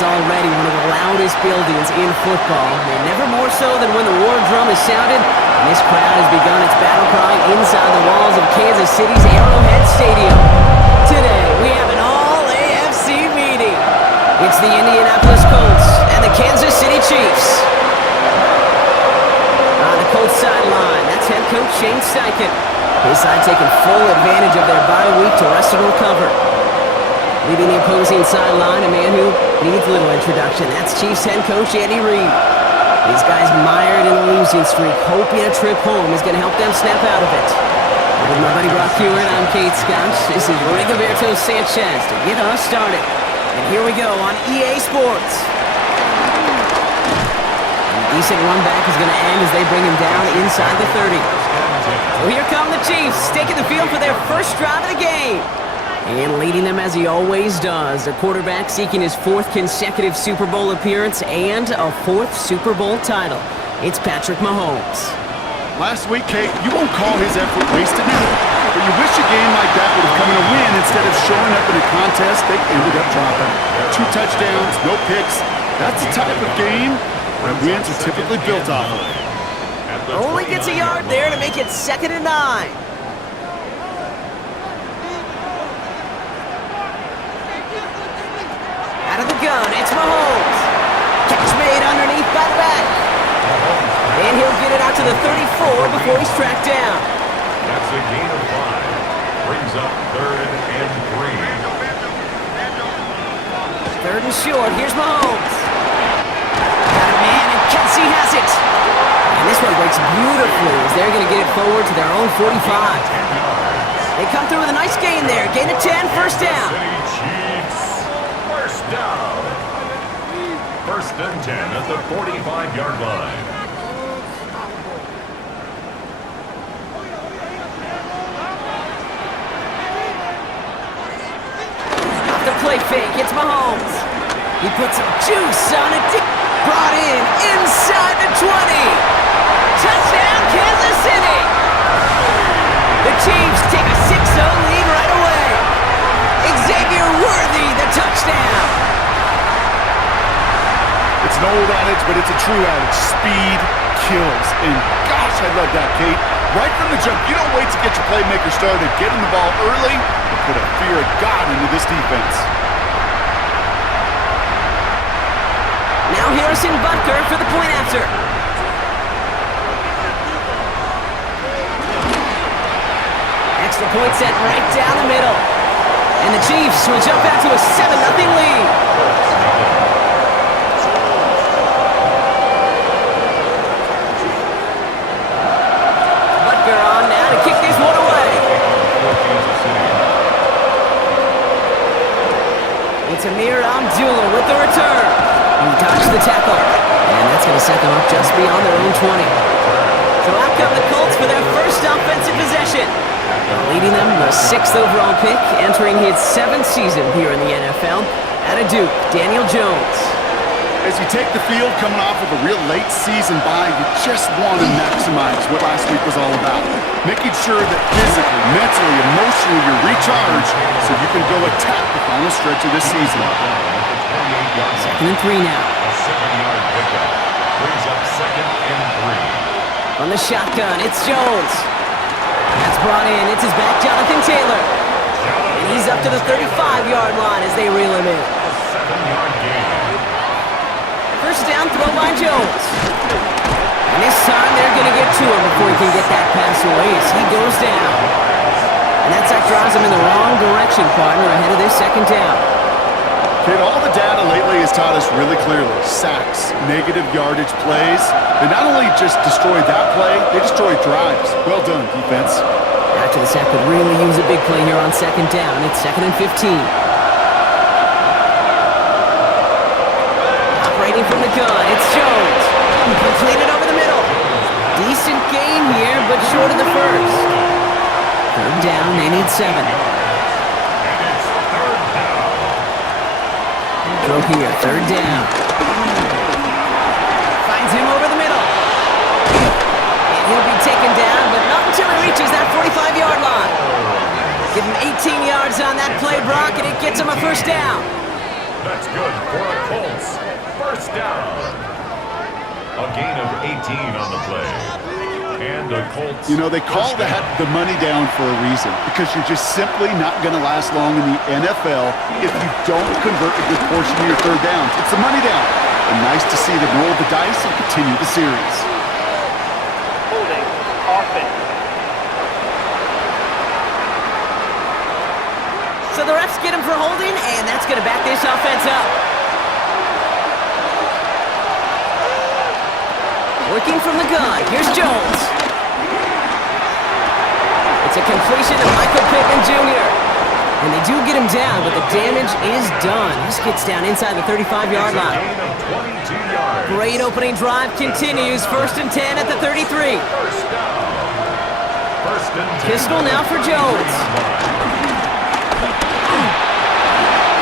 is already one of the loudest buildings in football, and never more so than when the war drum is sounded, and this crowd has begun its battle cry inside the walls of Kansas City's Arrowhead Stadium. Today, we have an all-AFC meeting. It's the Indianapolis Colts and the Kansas City Chiefs. On the Colts sideline, that's head coach Shane Steichen. His side taking full advantage of their bye week to rest and recover. Leading the opposing sideline, a man who needs little introduction. That's Chiefs head coach Andy Reid. These guys mired in a losing streak, hoping a trip home is going to help them snap out of it. With my buddy Brock Hewitt, I'm Kate Scotch. This is Rigoberto Sanchez to get us started. And here we go on EA Sports. And a decent run back is going to end as they bring him down inside the 30. So here come the Chiefs, taking the field for their first drive of the game. And leading them as he always does, a quarterback seeking his fourth consecutive Super Bowl appearance and a fourth Super Bowl title. It's Patrick Mahomes. Last week, Kate, you won't call his effort wasted now, but you wish a game like that would have come in a win instead of showing up in a contest they ended up dropping. 2 touchdowns, no picks. That's the type of game that wins are typically built off of. Only gets a yard there to make it 2nd and 9. Out of the gun, it's Mahomes. Catch made underneath by the back. And he'll get it out to the 34 before he's tracked down. That's a gain of 5. Brings up 3rd and 3. 3rd and short, here's Mahomes. Got a man, and Kelsey has it. And this one breaks beautifully as they're going to get it forward to their own 45. They come through with a nice gain there. Gain of 10, first down. First down. 1st and 10 at the 45-yard line. Off the play fake, it's Mahomes. He puts some juice on it. Brought in inside the 20. Touchdown, Kansas City. The Chiefs take a 6-0 lead right away. Xavier Worthy, the touchdown. It's an old adage, but it's a true adage. Speed kills. And gosh, I love that, Kate. Right from the jump, you don't wait to get your playmaker started. Get him the ball early and put a fear of God into this defense. Now Harrison Butker for the point after. Extra point set right down the middle. And the Chiefs will jump out to a 7-0 lead. Butker on now to kick this one away. It's Amir Abdullah with the return. He dodged the tackle, and that's going to set them up just beyond their own 20. So out come the Colts for their first offensive possession. Leading them, the 6th overall pick, entering his 7th season here in the NFL, out of Duke, Daniel Jones. As you take the field coming off of a real late season bye, you just want to maximize what last week was all about. Making sure that physically, mentally, emotionally you're recharged so you can go attack the final stretch of this season. 2nd and 3 now. A 7-yard pickup. Brings up 2nd and 3. On the shotgun, it's Jones. That's brought in. It's his back, Jonathan Taylor. And he's up to the 35-yard line as they reel him in. A 7-yard gain. First down throw by Jones. And this time they're going to get to him before he can get that pass away as he goes down. And that sack drives him in the wrong direction, partner, ahead of this 2nd down. Kid, all the data lately has taught us really clearly, sacks, negative yardage plays, they not only just destroyed that play, they destroyed drives. Well done, defense. After the sack could really use a big play here on 2nd down. It's 2nd and 15. Operating from the gun, it's Jones. Completed over the middle. Decent gain here, but short of the first. 3rd down, they need 7. Throw here, 3rd down. Finds him over the middle. And he'll be taken down, but not until he reaches that 45-yard line. Give him 18 yards on that play, Brock, and it gets him a first down. That's good for a Colts. First down. A gain of 18 on the play. And the Colts. You know, they call that the money down for a reason, because you're just simply not going to last long in the NFL if you don't convert a good portion of your third downs. It's the money down. And nice to see them roll the dice and continue the series. Holding offense. So the refs get him for holding, and that's going to back this offense up. Working from the gun, here's Jones. It's a completion to Michael Pittman Jr. And they do get him down, but the damage is done. This gets down inside the 35-yard line. Gain of 22 yards. Great opening drive continues. 1st and 10 at the 33. First down. First and 10. Pistol now for Jones.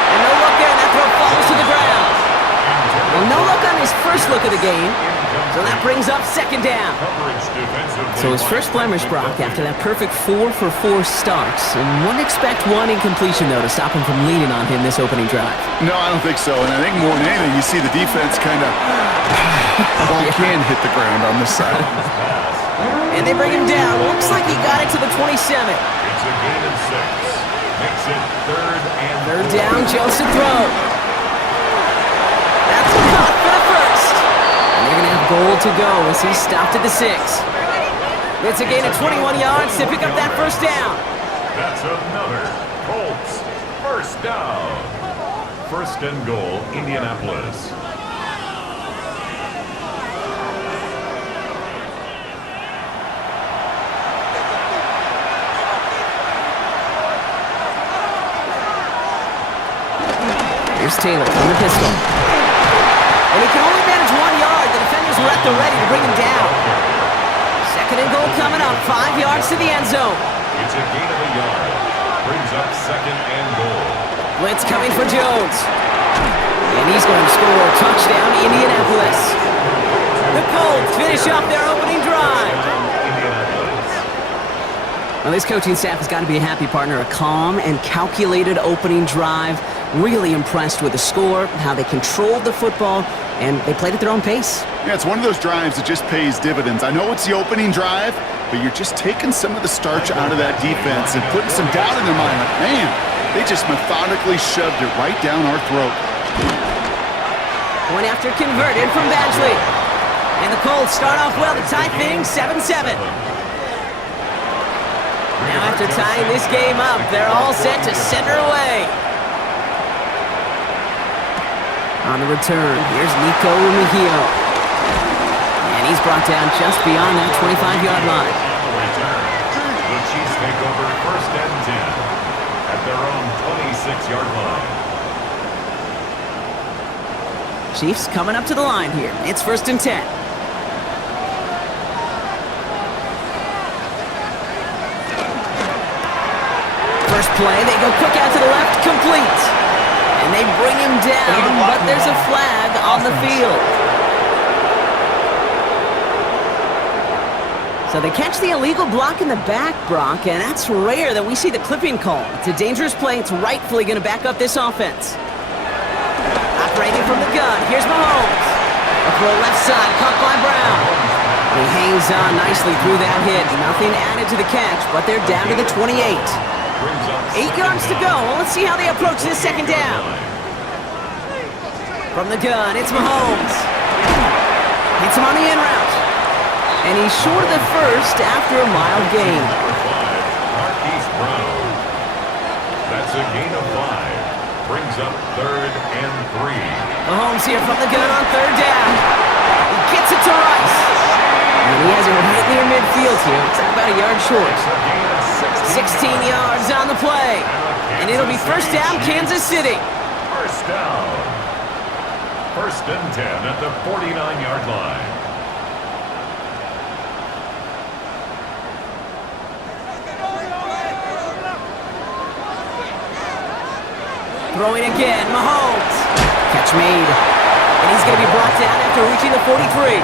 And no look there, and that throw falls to the ground. Well, no luck on his first look of the game, so that brings up 2nd down. So his first blemish, Brock, after that perfect 4 for 4 starts. And wouldn't expect one incompletion, though, to stop him from leaning on him this opening drive. No, I don't think so. And I think more than anything, you see the defense kind of ball can hit the ground on this side. And they bring him down. Looks like he got it to the 27. It's a gain of 6. Makes it 3rd and 3rd down, Jones to throw. That's a cut for the first. And they're going to have goal to go as he's stopped at the 6. It's a gain of 21 yards to pick up that 1st down. That's another Colts first down. 1st and goal, Indianapolis. Here's Taylor from the pistol. And he can only manage 1 yard. The defenders were at the ready to bring him down. 2nd and goal coming up. 5 yards to the end zone. It's a gain of a yard. Brings up 2nd and goal. Blitz coming for Jones. And he's going to score a touchdown, Indianapolis. The Colts finish up their opening drive. Indianapolis. Well, this coaching staff has got to be a happy partner. A calm and calculated opening drive. Really impressed with the score, how they controlled the football, and they played at their own pace. Yeah, it's one of those drives that just pays dividends. I know it's the opening drive, but you're just taking some of the starch out of that defense and putting some doubt in their mind. Like, man, they just methodically shoved it right down our throat. Point after converted from Badgley. And the Colts start off well to tie things 7-7. Now after tying this game up, they're all set to center away. On the return, here's Nico Mejio. And he's brought down just beyond that 25-yard line. The Chiefs take over 1st and 10 at their own 26-yard line. Chiefs coming up to the line here. It's 1st and 10. First play, they go quick out to the left, complete. And they bring him down, but there's a flag on the field. So they catch the illegal block in the back, Brock, and that's rare that we see the clipping call. It's a dangerous play. It's rightfully going to back up this offense. Operating from the gun, here's Mahomes. A throw left side, caught by Brown. He hangs on nicely through that hit. Nothing added to the catch, but they're down to the 28. 8 yards to go. Well, let's see how they approach this 2nd down. From the gun, it's Mahomes. Hits him on the in route. And he's short of the first after a mild gain. Marquise Brown. That's a gain of 5. Brings up 3rd and 3. Mahomes here from the gun on 3rd down. He gets it to Rice. And he has it right near midfield here. It's about a yard short. 16 yards on the play. And it'll be 1st down, Kansas City. First down. 1st and 10 at the 49-yard line. Throwing again, Mahomes. Catch made. And he's going to be brought down after reaching the 43.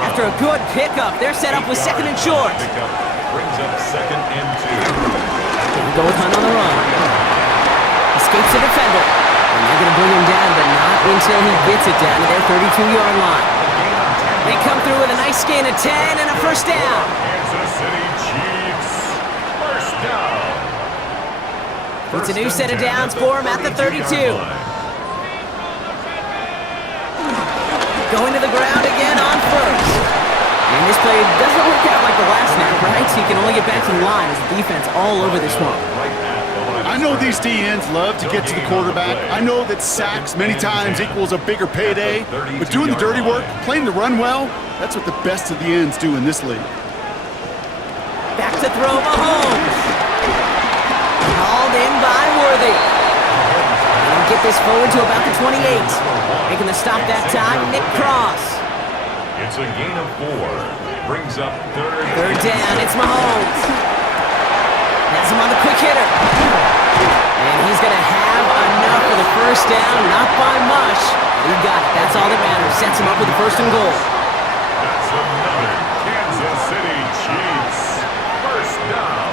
After a good pickup, they're set up with 2nd and short. Brings up 2nd and 2. Go with Hunt on the run. Escapes the defender. And they're going to bring him down, but not until he gets it down to their 32-yard line. They come through with a nice gain of 10 and a first down. Kansas City Chiefs, first down. It's a new set of downs for him at the 32. Going to the ground again on first. And this play doesn't work out like the last snap, right? So you can only get back to the line as the defense all over this one. I know these DNs love to get to the quarterback. I know that sacks many times equals a bigger payday. But doing the dirty work, playing the run well, that's what the best of the ends do in this league. Back to throw Mahomes. Hauled in by Worthy. And get this forward to about the 28. Making the stop that time, Nick Cross. It's a gain of 4. Brings up Third down, it's Mahomes. Has him on the quick hitter. And he's going to have enough for the first down, not by much. He got it. That's all that matters. Sets him up with the first and goal. That's another Kansas City Chiefs. First down.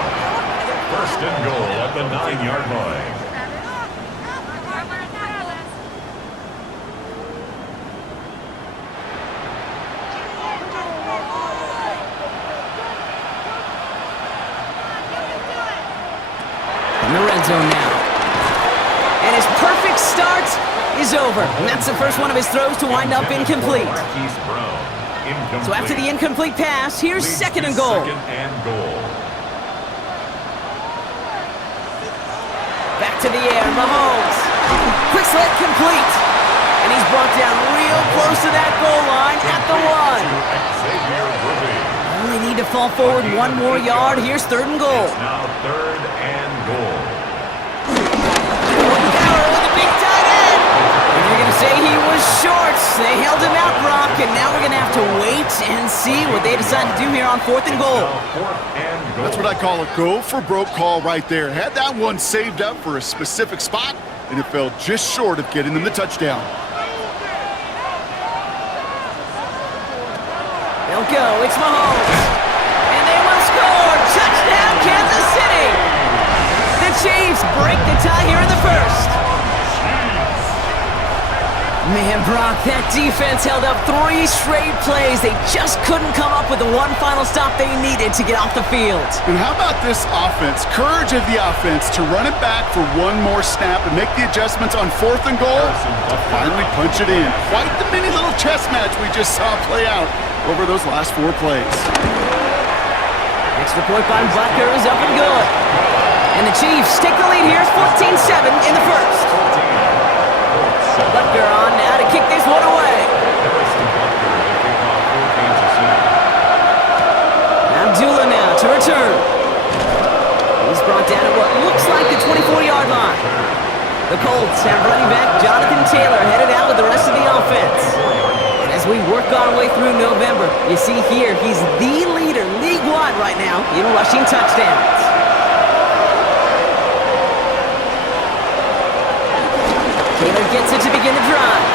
First and goal at the 9-yard line. In the red zone now. And his perfect start is over. And that's the first one of his throws to wind up incomplete. So after the incomplete pass, here's second and goal. Back to the air, Mahomes. Quick slant complete. And he's brought down real close to that goal line at the 1. Only need to fall forward one more yard. Here's third and goal. It's now third and goal. Power with a big tight end. And you're going to say he was short. They held him out, Brock, and now we're going to have to wait and see what they decide to do here on fourth and goal. That's what I call a go-for-broke call right there. Had that one saved up for a specific spot, and it fell just short of getting them the touchdown. They'll go. It's Mahomes. And they will score. Touchdown, Kansas City. The Chiefs break the tie here in the first. Man, Brock, that defense held up 3 straight plays. They just couldn't come up with the one final stop they needed to get off the field. And how about this offense? Courage of the offense to run it back for one more snap and make the adjustments on fourth and goal to finally punch it in. Quite the mini little chess match we just saw play out over those last 4 plays. Extra point by Butker is up and good. And the Chiefs take the lead here. It's 14-7 in the first. Butker on now to kick this one away. Abdullah now to return. He's brought down at what looks like the 24-yard line. The Colts have running back Jonathan Taylor headed out with the rest of the offense. And as we work our way through November, you see here he's the leader league-wide right now in rushing touchdowns. Taylor gets it to begin the drive.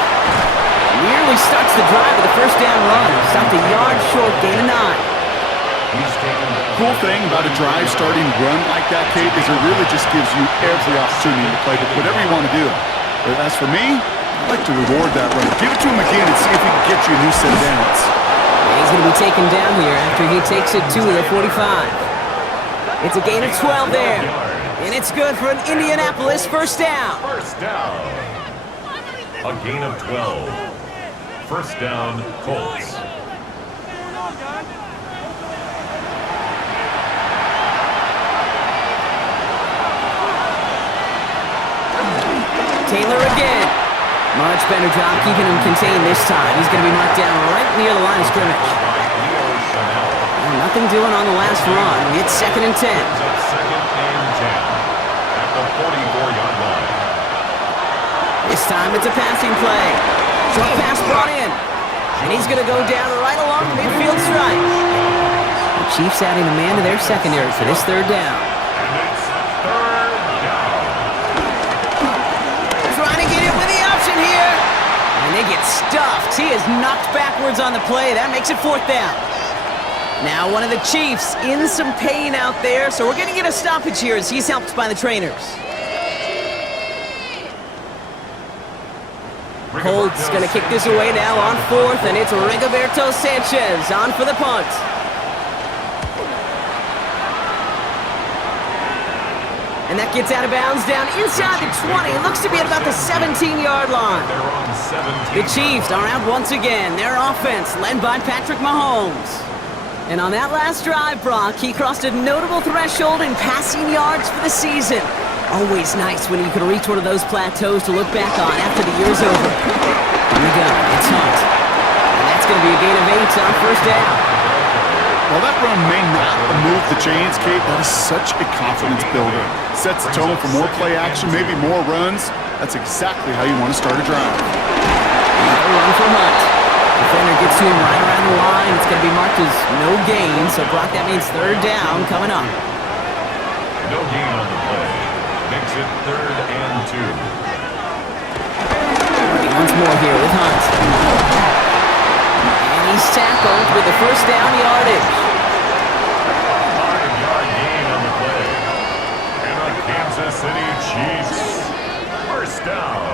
Nearly starts the drive with a first down run. Stopped a yard short, gain of 9. Cool thing about a drive starting run like that, Kate, is it really just gives you every opportunity to play with whatever you want to do. But as for me, I'd like to reward that run. Give it to him again and see if he can get you a new set of downs. And he's going to be taken down here after he takes it to the 45. It's a gain of 12 there. And it's good for an Indianapolis first down. First down. A gain of 12. First down, Colts. Taylor again. Much better job keeping him contained this time. He's going to be marked down right near the line of scrimmage. And nothing doing on the last run. It's second and 10. Second and 10 at the 44-yard line. This time it's a passing play. Short pass brought in. And he's going to go down right along the midfield stripe. The Chiefs adding a man to their secondary for this third down. And it's third down. Trying to get it with the option here. And they get stuffed. He is knocked backwards on the play. That makes it fourth down. Now one of the Chiefs in some pain out there, so we're going to get a stoppage here as he's helped by the trainers. Colts going to kick this away now on fourth, and it's Rigoberto Sanchez on for the punt. And that gets out of bounds down inside the 20. It looks to be at about the 17-yard line. They're on 17. The Chiefs are out once again. Their offense led by Patrick Mahomes. And on that last drive, Brock, he crossed a notable threshold in passing yards for the season. Always nice when you can reach one of those plateaus to look back on after the year's over. Here we go. It's Hunt. And that's going to be a gain of 8 on first down. While that run may not move the chains, Kate, that is such a confidence builder. Sets the tone for more play action, maybe more runs. That's exactly how you want to start a drive. Another run for Hunt. Defender gets to him right around the line. It's going to be marked as no gain, so Brock, that means third down coming up. No gain on the play. Makes it 3rd and 2. Once more here with Hunt. And he's tackled with the first down yardage. 5-yard gain on the play. And the Kansas City Chiefs. First down.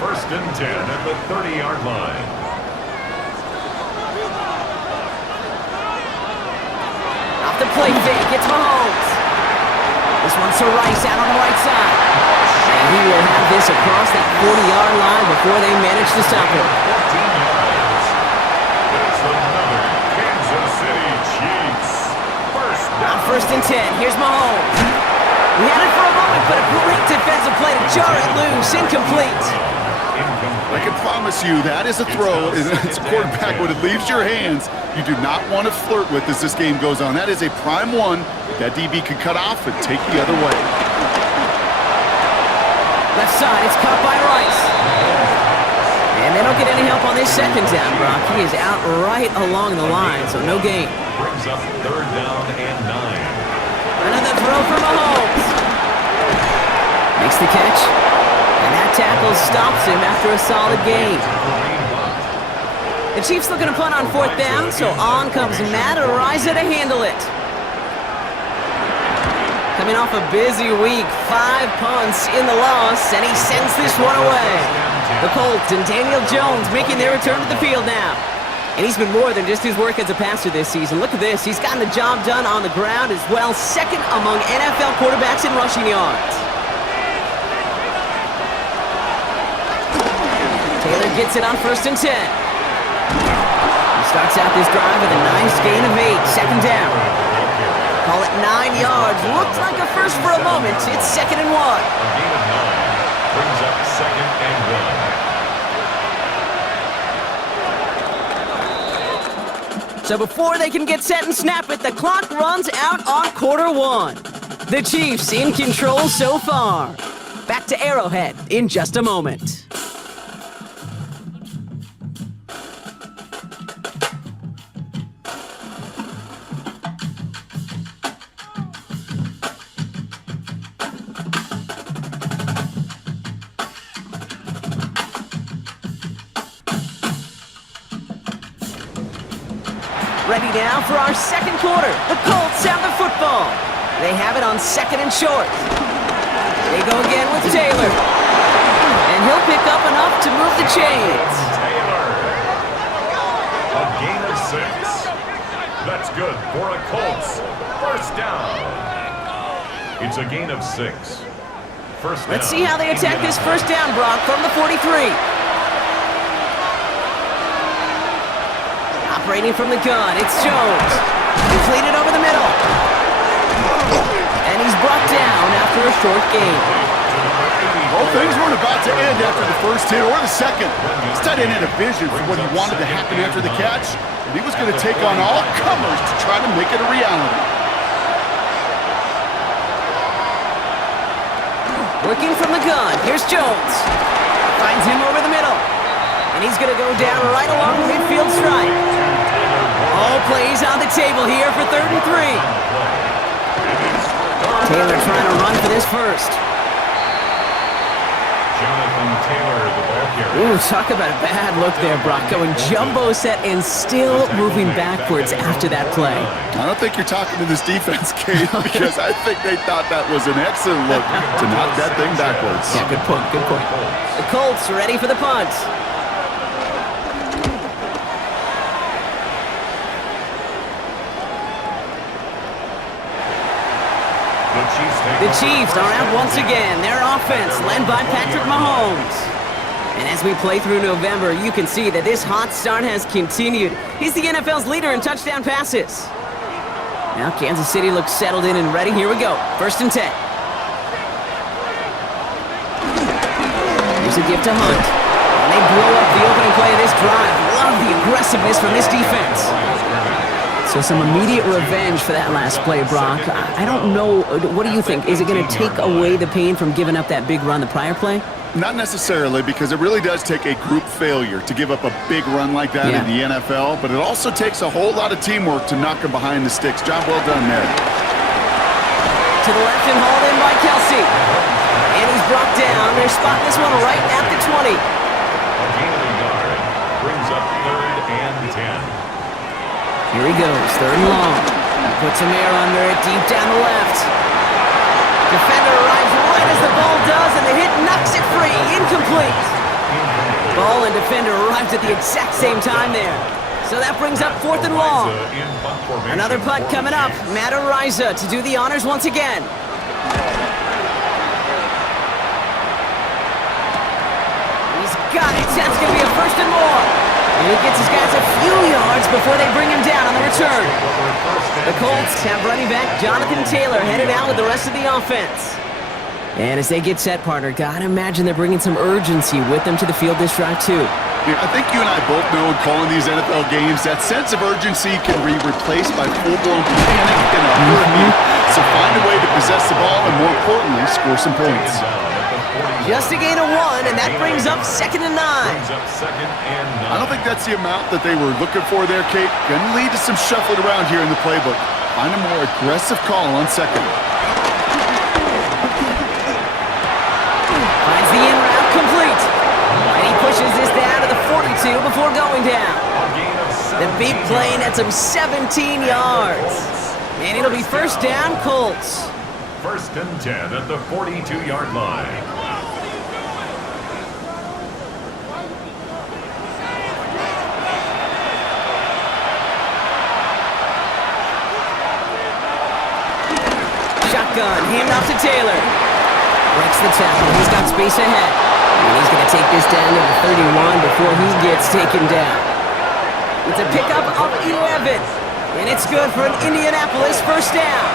1st and 10 at the 30-yard line. Off the play fake, it's Mahomes. This one's to Rice out on the right side. And he will have this across that 40-yard line before they manage to stop him. 14 yards. It's another Kansas City Chiefs. First On down. 1st and 10, here's Mahomes. He had it for a moment, but a great defensive play to jar it loose. Incomplete. I can promise you that is a throw. It's a quarterback when it leaves your hands. You do not want to flirt with as this game goes on. That is a prime one that DB could cut off and take the other way. Left side, it's caught by Rice. And they don't get any help on this second down, Brock. He is out right along the line, so no gain. Brings up 3rd down and 9. Another throw for Mahomes. Makes the catch. And that tackle stops him after a solid gain. The Chiefs looking to punt on 4th down, so on comes Matt Arrowhead to handle it. Coming off a busy week, 5 punts in the loss, and he sends this one away. The Colts and Daniel Jones making their return to the field now. And he's been more than just his work as a passer this season. Look at this. He's gotten the job done on the ground as well, 2nd among NFL quarterbacks in rushing yards. Taylor gets it on 1st and 10. He starts out this drive with a nice gain of 8, 2nd down. Call it 9 yards. Looked like a first for a moment. It's 2nd and 1. A gain of 9 brings up 2nd and 1. So before they can get set and snap it, the clock runs out on quarter 1. The Chiefs in control so far. Back to Arrowhead in just a moment. Ready now for our second quarter. The Colts have the football. They have it on 2nd and short. They go again with Taylor. And he'll pick up enough to move the chains. Taylor. A gain of 6. That's good for a Colts. First down. It's a gain of 6. First down. Let's see how they attack this first down, Brock, from the 43. Operating from the gun, it's Jones. Completed over the middle. And he's brought down after a short gain. Well, things weren't about to end after the first hit or the second. This tight end had a vision for what he wanted to happen after the catch, and he was going to take on all comers to try to make it a reality. Working from the gun, here's Jones. Finds him over the middle. And he's going to go down right along the midfield stripe. All plays on the table here for 3rd and 3. Taylor trying to run for this first. Jonathan Taylor, the ball carrier. Ooh, talk about a bad look there, Brock. Going jumbo set and still moving backwards after that play. I don't think you're talking to this defense, Kate, because I think they thought that was an excellent look to knock that thing backwards. Yeah, good point, good point. The Colts ready for the punt. The Chiefs are out once again. Their offense led by Patrick Mahomes. And as we play through November, you can see that this hot start has continued. He's the NFL's leader in touchdown passes. Now Kansas City looks settled in and ready. Here we go. 1st and 10. Here's a gift to Hunt. And they blow up the opening play of this drive. Love the aggressiveness from this defense. So some immediate revenge for that last play, Brock. I don't know. What do you think? Is it going to take away the pain from giving up that big run the prior play? Not necessarily, because it really does take a group failure to give up a big run like that in the NFL, but it also takes a whole lot of teamwork to knock them behind the sticks. Job well done there. To the left and hauled in by Kelsey. And he's brought down. They're spotting this one right at the 20. A gain of a yard brings up 3rd and 10. Here he goes, 3rd and long. Puts some air under it, deep down the left. Defender arrives right as the ball does, and the hit knocks it free. Incomplete. Ball and defender arrived at the exact same time there. So that brings up 4th and long. Another punt coming up. Matt Ariza to do the honors once again. He's got it. That's going to be a 1st and more. And he gets his guys a few yards before they bring him down on the return. The Colts have running back Jonathan Taylor headed out with the rest of the offense. And as they get set, partner, gotta imagine they're bringing some urgency with them to the field this drive, too. Yeah, I think you and I both know in calling these NFL games, that sense of urgency can be replaced by full-blown panic in a heartbeat. So find a way to possess the ball and, more importantly, score some points. Just a gain of 1, and that brings up 2nd and 9. I don't think that's the amount that they were looking for there, Kate. Gonna lead to some shuffling around here in the playbook. Find a more aggressive call on 2nd. Finds the in route complete. And he pushes this down to the 42 before going down. The big play nets him 17 yards. And it'll be 1st down, Colts. 1st and 10 at the 42-yard line. Shotgun, hand off to Taylor. Breaks the tackle, he's got space ahead. And he's going to take this down to the 31 before he gets taken down. It's a pickup of 11. And it's good for an Indianapolis 1st down.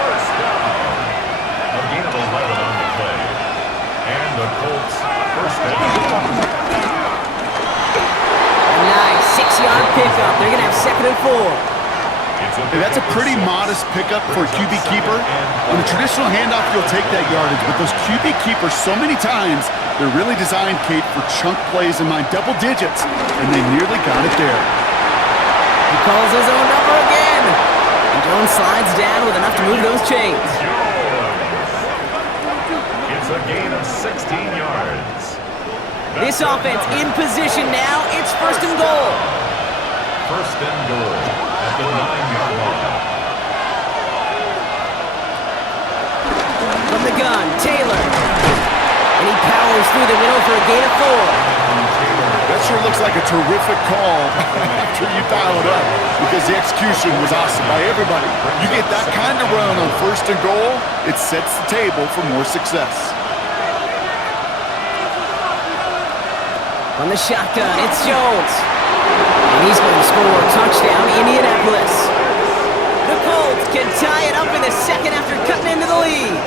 A gain of 11 on the play. And the Colts 1st down. A nice 6-yard pickup. They're going to have 2nd and 4. Hey, that's a pretty modest pickup for a QB keeper. On a traditional handoff, you'll take that yardage, but those QB keepers, so many times, they're really designed, Kate, for chunk plays in my double digits, and they nearly got it there. He calls his own number again. And Jones slides down with enough to move those chains. It's a gain of 16 yards. This offense in position now. It's 1st and goal. 1st and goal at the 9-yard line. From the gun, Taylor. And he powers through the middle for a gain of 4. That sure looks like a terrific call after you dial it up, because the execution was awesome by everybody. You get that kind of run on 1st and goal, it sets the table for more success. On the shotgun, it's Jones. And he's going to score a touchdown, Indianapolis. The Colts can tie it up in the 2nd after cutting into the lead.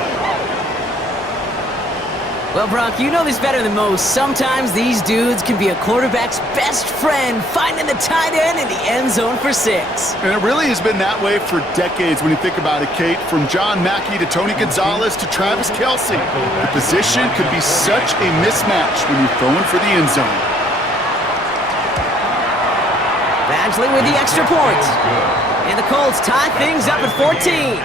Well, Brock, you know this better than most. Sometimes these dudes can be a quarterback's best friend, finding the tight end in the end zone for 6. And it really has been that way for decades when you think about it, Kate. From John Mackey to Tony Gonzalez to Travis Kelce. The position could be such a mismatch when you're throwing for the end zone. Badgley with the extra point. And the Colts tie things up at 14.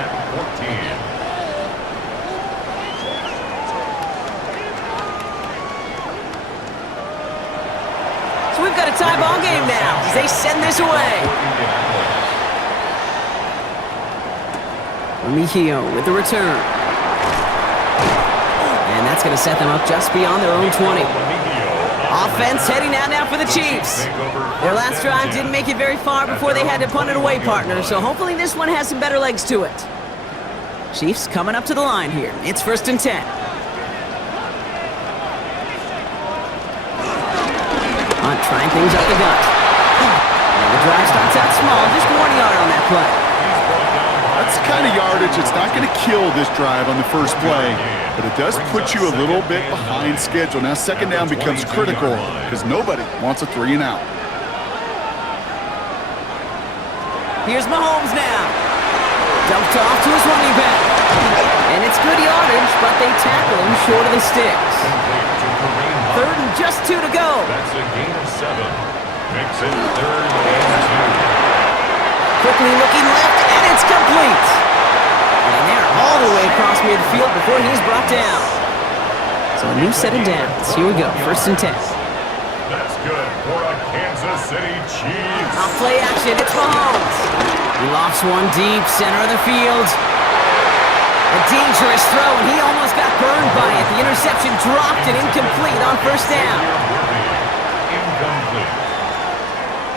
a tie ball game now as they send this away. Mejio with the return. And that's going to set them up just beyond their own 20. Offense heading out now for the Chiefs. Their last drive didn't make it very far before they had to punt it away, partner, so hopefully this one has some better legs to it. Chiefs coming up to the line here. It's 1st and 10. Hunt trying things up the gut. And the drive starts out small, just 1 yard on that play. That's the kind of yardage that's not going to kill this drive on the first play, but it does put you a little bit behind schedule. Now 2nd down becomes critical because nobody wants a 3 and out. Here's Mahomes now. Dumped off to his running back. And it's good yardage, but they tackle him short of the sticks. 3rd and just 2 to go. That's a gain of 7. Makes it 3rd and 2. Quickly looking left, and it's complete. And they're all the way across midfield before he's brought down. So a new set of downs. Here we go, 1st and 10. That's good for a Kansas City Chiefs. Off play action, it's Mahomes. He lofts one deep, center of the field. A dangerous throw, and he almost got burned by it. The interception dropped and incomplete on 1st down. Incomplete.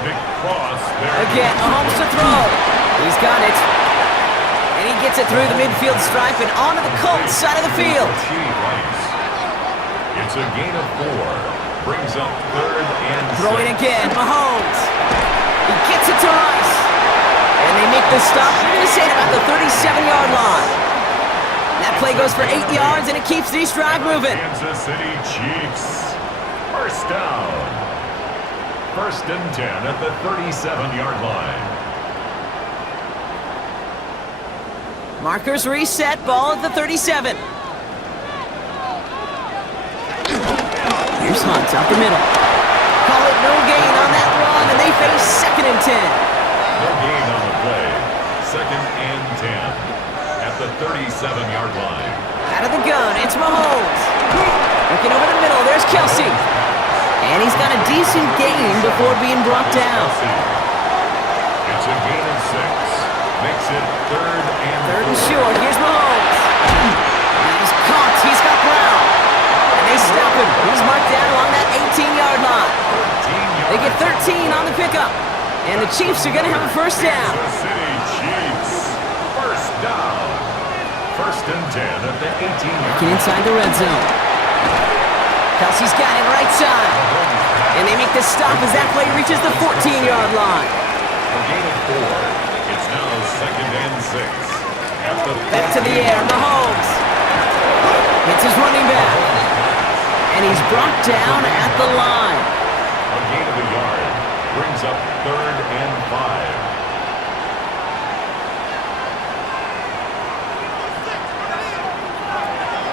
Big cross there. Again, Mahomes to throw. He's got it. And he gets it through the midfield stripe and onto the Colts side of the field. It's a gain of 4. Brings up 3rd and 6. Throwing again, Mahomes. He gets it to Rice. And they make the stop. I'm going to say it about the 37-yard line. That play goes for 8 yards, and it keeps this drive moving. Kansas City Chiefs. 1st down. 1st and 10 at the 37-yard line. Markers reset, ball at the 37. Here's Hunt up the middle. Call it no gain on that run, and they face 2nd and 10. No gain on the play. 2nd and 10 at the 37-yard line. Out of the gun, it's Mahomes. Looking over the middle, there's Kelsey. And he's got a decent gain before being brought down. It's a gain of 6. Makes it 3rd and 3rd and short, here's Mahomes. He's caught, he's got Brown. And they stop him. He's marked down along that 18-yard line. They get 13 on the pickup. And the Chiefs are going to have a 1st down. Kansas City Chiefs. 1st down. 1st and 10 at the 18-yard Get inside the red zone. Kelsey's got it right side. And they make the stop as that play reaches the 14-yard line. A gain of 4. It's now 2nd and 6. At the Back to the air, Mahomes. Hits his running back. And he's brought down at the line. A gain of a yard. Brings up 3rd and 5.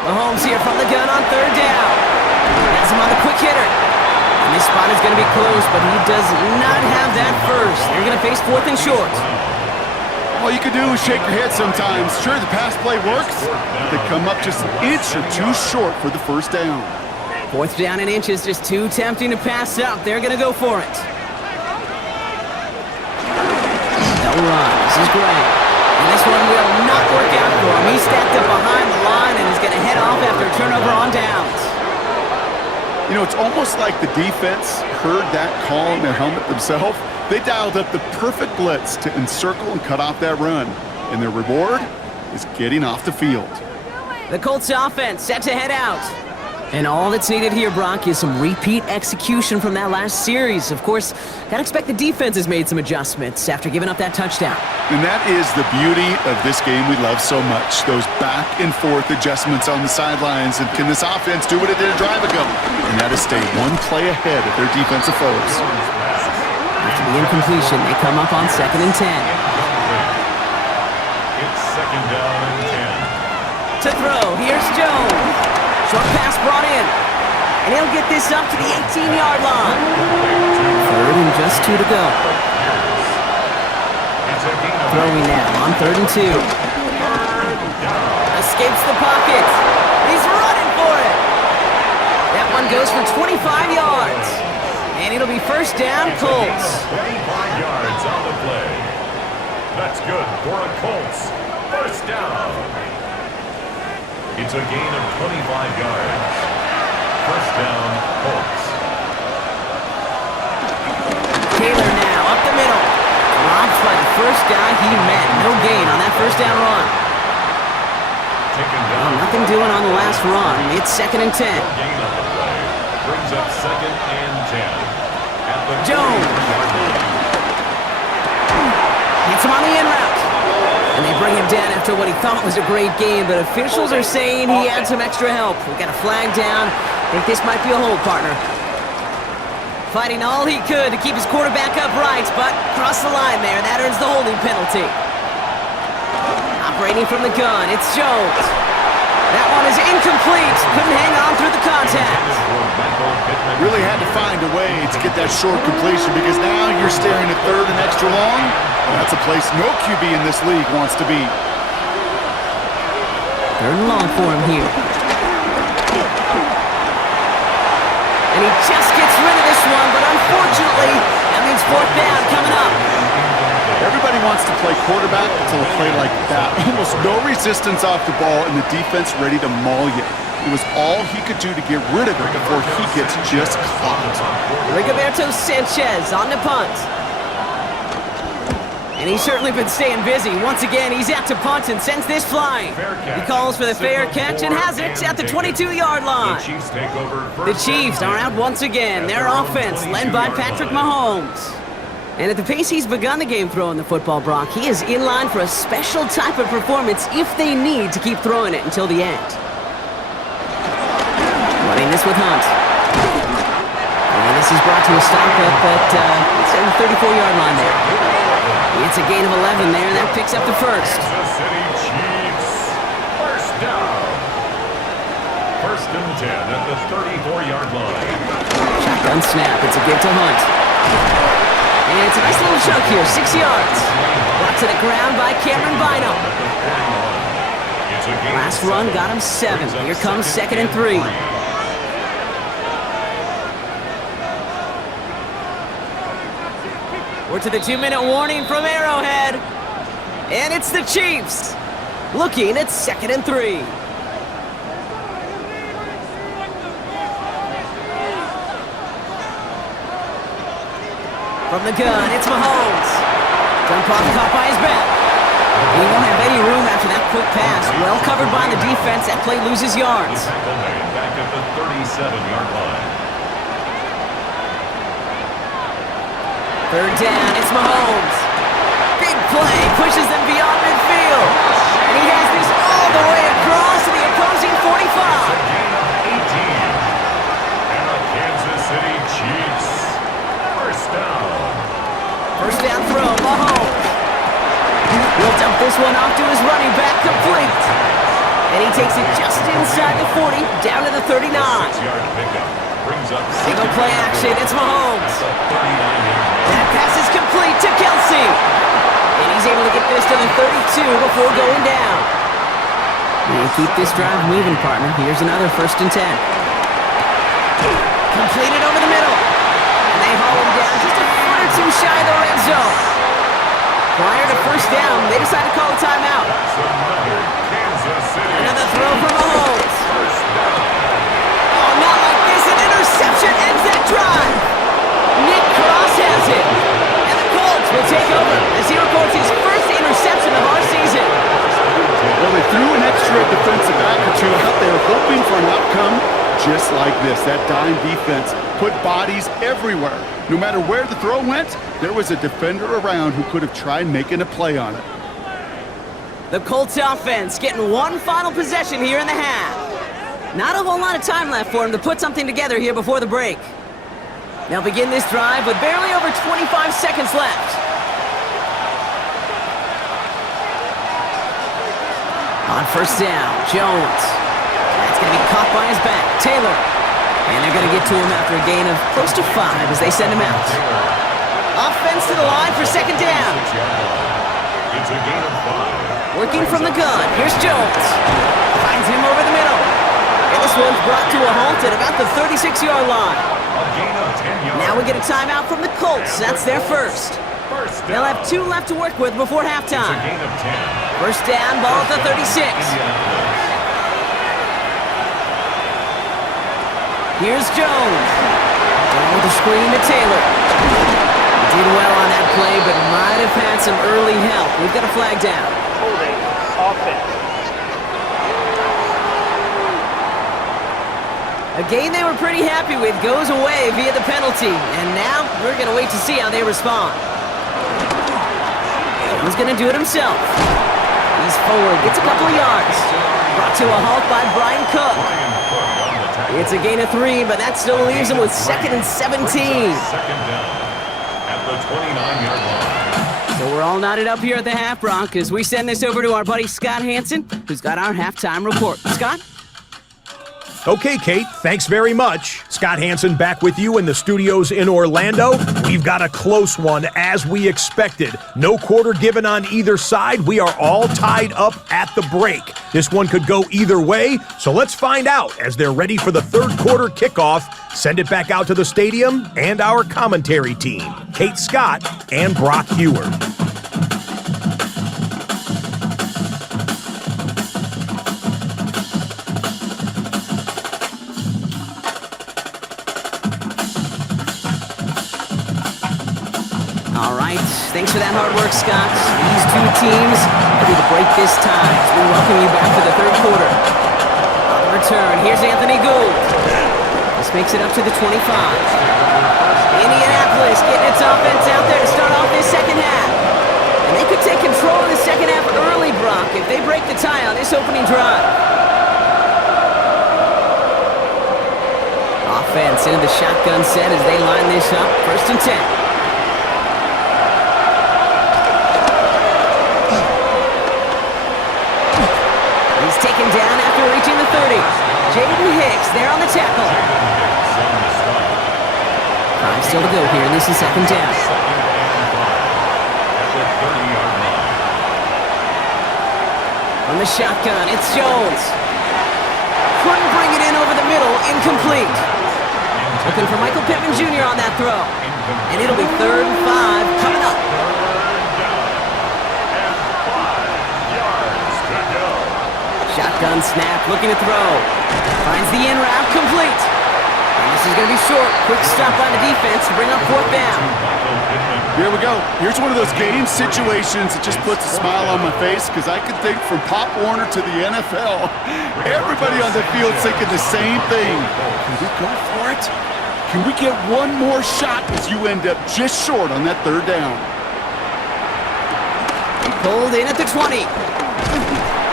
Mahomes here from the gun on 3rd down. Has him on the quick hitter. And this spot is going to be close, but he does not have that first. They're going to face 4th and short. All you can do is shake your head sometimes. Sure, the pass play works, but they come up just an inch or 2 short for the 1st down. 4th down and inches, just too tempting to pass up. They're going to go for it. They'll run. This is great. And this one will not work out for him. He's stacked up behind the line and is going to head off after a turnover on downs. You know, it's almost like the defense heard that call in their helmet themselves. They dialed up the perfect blitz to encircle and cut off that run. And their reward is getting off the field. The Colts offense set to head out. And all that's needed here, Brock, is some repeat execution from that last series. Of course, gotta expect the defense has made some adjustments after giving up that touchdown. And that is the beauty of this game we love so much. Those back and forth adjustments on the sidelines. And can this offense do what it did a drive ago? And that is stay one play ahead of their defensive foes. After the incompletion, they come up on 2nd and 10. It's 2nd down and 10. To throw, here's Jones. Short pass brought in. And he'll get this up to the 18-yard line. 3rd and just 2 to go. Throwing now on 3rd and 2. Escapes the pocket. He's running for it. That one goes for 25 yards. And it'll be first down, It's a Colts. gain of 25 yards on the play. That's good for a Colts first down. It's a gain of 25 yards. First down, Colts. Taylor now, up the middle. Dropped by the first guy he met. No gain on that first down run. Taken Well, down. nothing doing on the last run. It's 2nd and 10. Gain on the play. Brings up 2nd and 10. At the Jones. 23-yard line. Hits him on the in route. And they bring him down after what he thought was a great game, but officials are saying he had some extra help. We got a flag down. Think this might be a hold, partner. Fighting all he could to keep his quarterback upright, but crossed the line there. That earns the holding penalty. Operating from the gun, it's Jones. That one is incomplete. Couldn't hang on through the contact. Really had to find a way to get that short completion because now you're staring at 3rd and extra long. That's a place no QB in this league wants to be. 3rd and long for him here. And he just gets rid of this one, but unfortunately, that means 4th down coming up. Everybody wants to play quarterback until a play like that. Almost no resistance off the ball and the defense ready to maul you. It was all he could do to get rid of it before he gets just caught. Rigoberto Sanchez on the punt. And he's certainly been staying busy. Once again, he's out to punt and sends this flying. He calls for the fair catch and has it at the 22-yard line. The Chiefs are out once again. Their offense led by Patrick Mahomes. And at the pace he's begun the game throwing the football, Brock, he is in line for a special type of performance if they need to keep throwing it until the end. Running this with Hunt. And this is brought to a stop up at the 34-yard line there. It's a gain of 11 there, and that picks up the first. Kansas City Chiefs. First down. 1st and 10 at the 34-yard line. Shotgun snap. It's a give to Hunt. And it's a nice little chunk here, 6 yards. Brought to the ground by Cameron Bynum. Last run got him 7. Here comes 2nd and 3. We're to the 2-minute warning from Arrowhead. And it's the Chiefs looking at 2nd and 3. From the gun, it's Mahomes. Dump off caught by his back. He won't have any room after that quick pass. Well covered by the defense. That play loses yards. Back at the 37-yard line. 3rd down, it's Mahomes. Big play, pushes them beyond midfield. And he has this all the way across to the opposing 45. Gain of 18. And the Kansas City Chiefs. First down. First down throw, Mahomes. He'll dump this one off to his running back, complete. And he takes it just inside the 40, down to the 39. 6-yard pickup. Brings up Single play action, it's Mahomes. the 39-yard line. That pass is complete to Kelsey. And he's able to get this to the 32 before going down. And keep this drive moving, partner. Here's another 1st and 10. Completed over the middle. And they haul him down just a foot or two shy of the red zone. Prior to 1st down, they decide to call a timeout. That's another Kansas City. Another throw for Mahomes. First down. Oh, not like this. An interception ends that drive. Nick Cross has it. And the Colts will take over as he records his first interception of our season. Well, they threw an extra defensive back or two out there hoping for an outcome just like this. That dime defense put bodies everywhere. No matter where the throw went, there was a defender around who could have tried making a play on it. The Colts offense getting one final possession here in the half. Not a whole lot of time left for him to put something together here before the break. They'll begin this drive with barely over 25 seconds left. On 1st down, Jones. That's going to be caught by his back. Taylor. And they're going to get to him after a gain of close to 5 as they send him out. Offense to the line for 2nd down. It's a gain of 5. Working from the gun. Here's Jones. Finds him over the middle. And this one's brought to a halt at about the 36-yard line. A gain of 10 yards. Now we get a timeout from the Colts. That's their first. First down. They'll have 2 left to work with before It's a halftime. gain of 10. First down, ball at the 36. Indianapolis. Here's Jones. Down with the screen to Taylor. He did well on that play, but might have had some early help. We've got a flag down. Holding. Offense. A game they were pretty happy with goes away via the penalty. And now we're going to wait to see how they respond. He's going to do it himself. He's forward, gets a couple of yards. Brought to a halt by Brian Cook. Brian Cook on the tackle. It's a gain of 3, but that still leaves him with 2nd and 17. Second down at the 29-yard line. So we're all knotted up here at the half, Bronc, as we send this over to our buddy Scott Hansen, who's got our halftime report. Scott? Okay, Kate, thanks very much. Scott Hansen back with you in the studios in Orlando. We've got a close one, as we expected. No quarter given on either side. We are all tied up at the break. This one could go either way, so let's find out as they're ready for the third quarter kickoff. Send it back out to the stadium and our commentary team, Kate Scott and Brock Hewer. All right, thanks for that hard work, Scott. These two teams ready to break this tie as we welcome you back for the third quarter. On the return, here's Anthony Gould. This makes it up to the 25. Indianapolis getting its offense out there to start off this second half. And they could take control of the second half early, Brock, if they break the tie on this opening drive. Offense into the shotgun set as they line this up. First and 10. Taken down after reaching the 30. Jaden Hicks there on the tackle. Time still to go here, and this is second down. Second and 5 at the 30-yard line. From the shotgun, it's Jones. Couldn't bring it in over the middle, incomplete. Looking for Michael Pittman Jr. on that throw. And it'll be 3rd and 5 coming up. Shotgun snap, looking to throw. Finds the in route, complete. And this is going to be short. Quick stop by the defense to bring up 4th down. Here we go. Here's one of those game situations that just puts a smile on my face because I can think from Pop Warner to the NFL. Everybody on the field thinking the same thing. Can we go for it? Can we get one more shot as you end up just short on that 3rd down? Pulled in at the 20.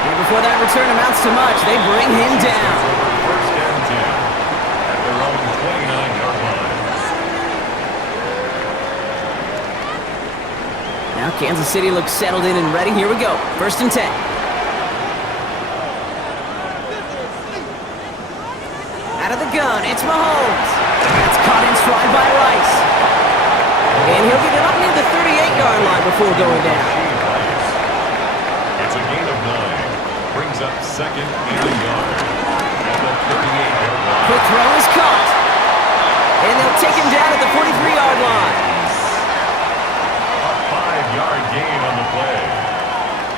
And before that return amounts to much, they bring him down. First and 10 at their own 29-yard line. Now Kansas City looks settled in and ready. Here we go. First and 10. Out of the gun, it's Mahomes. That's caught in stride by Rice. And he'll get it up near the 38-yard line before going down. It's a gain of 9. Brings up second and a yard at the 38-yard line. Quick throw is caught. And they'll take him down at the 43-yard line. A 5-yard gain on the play.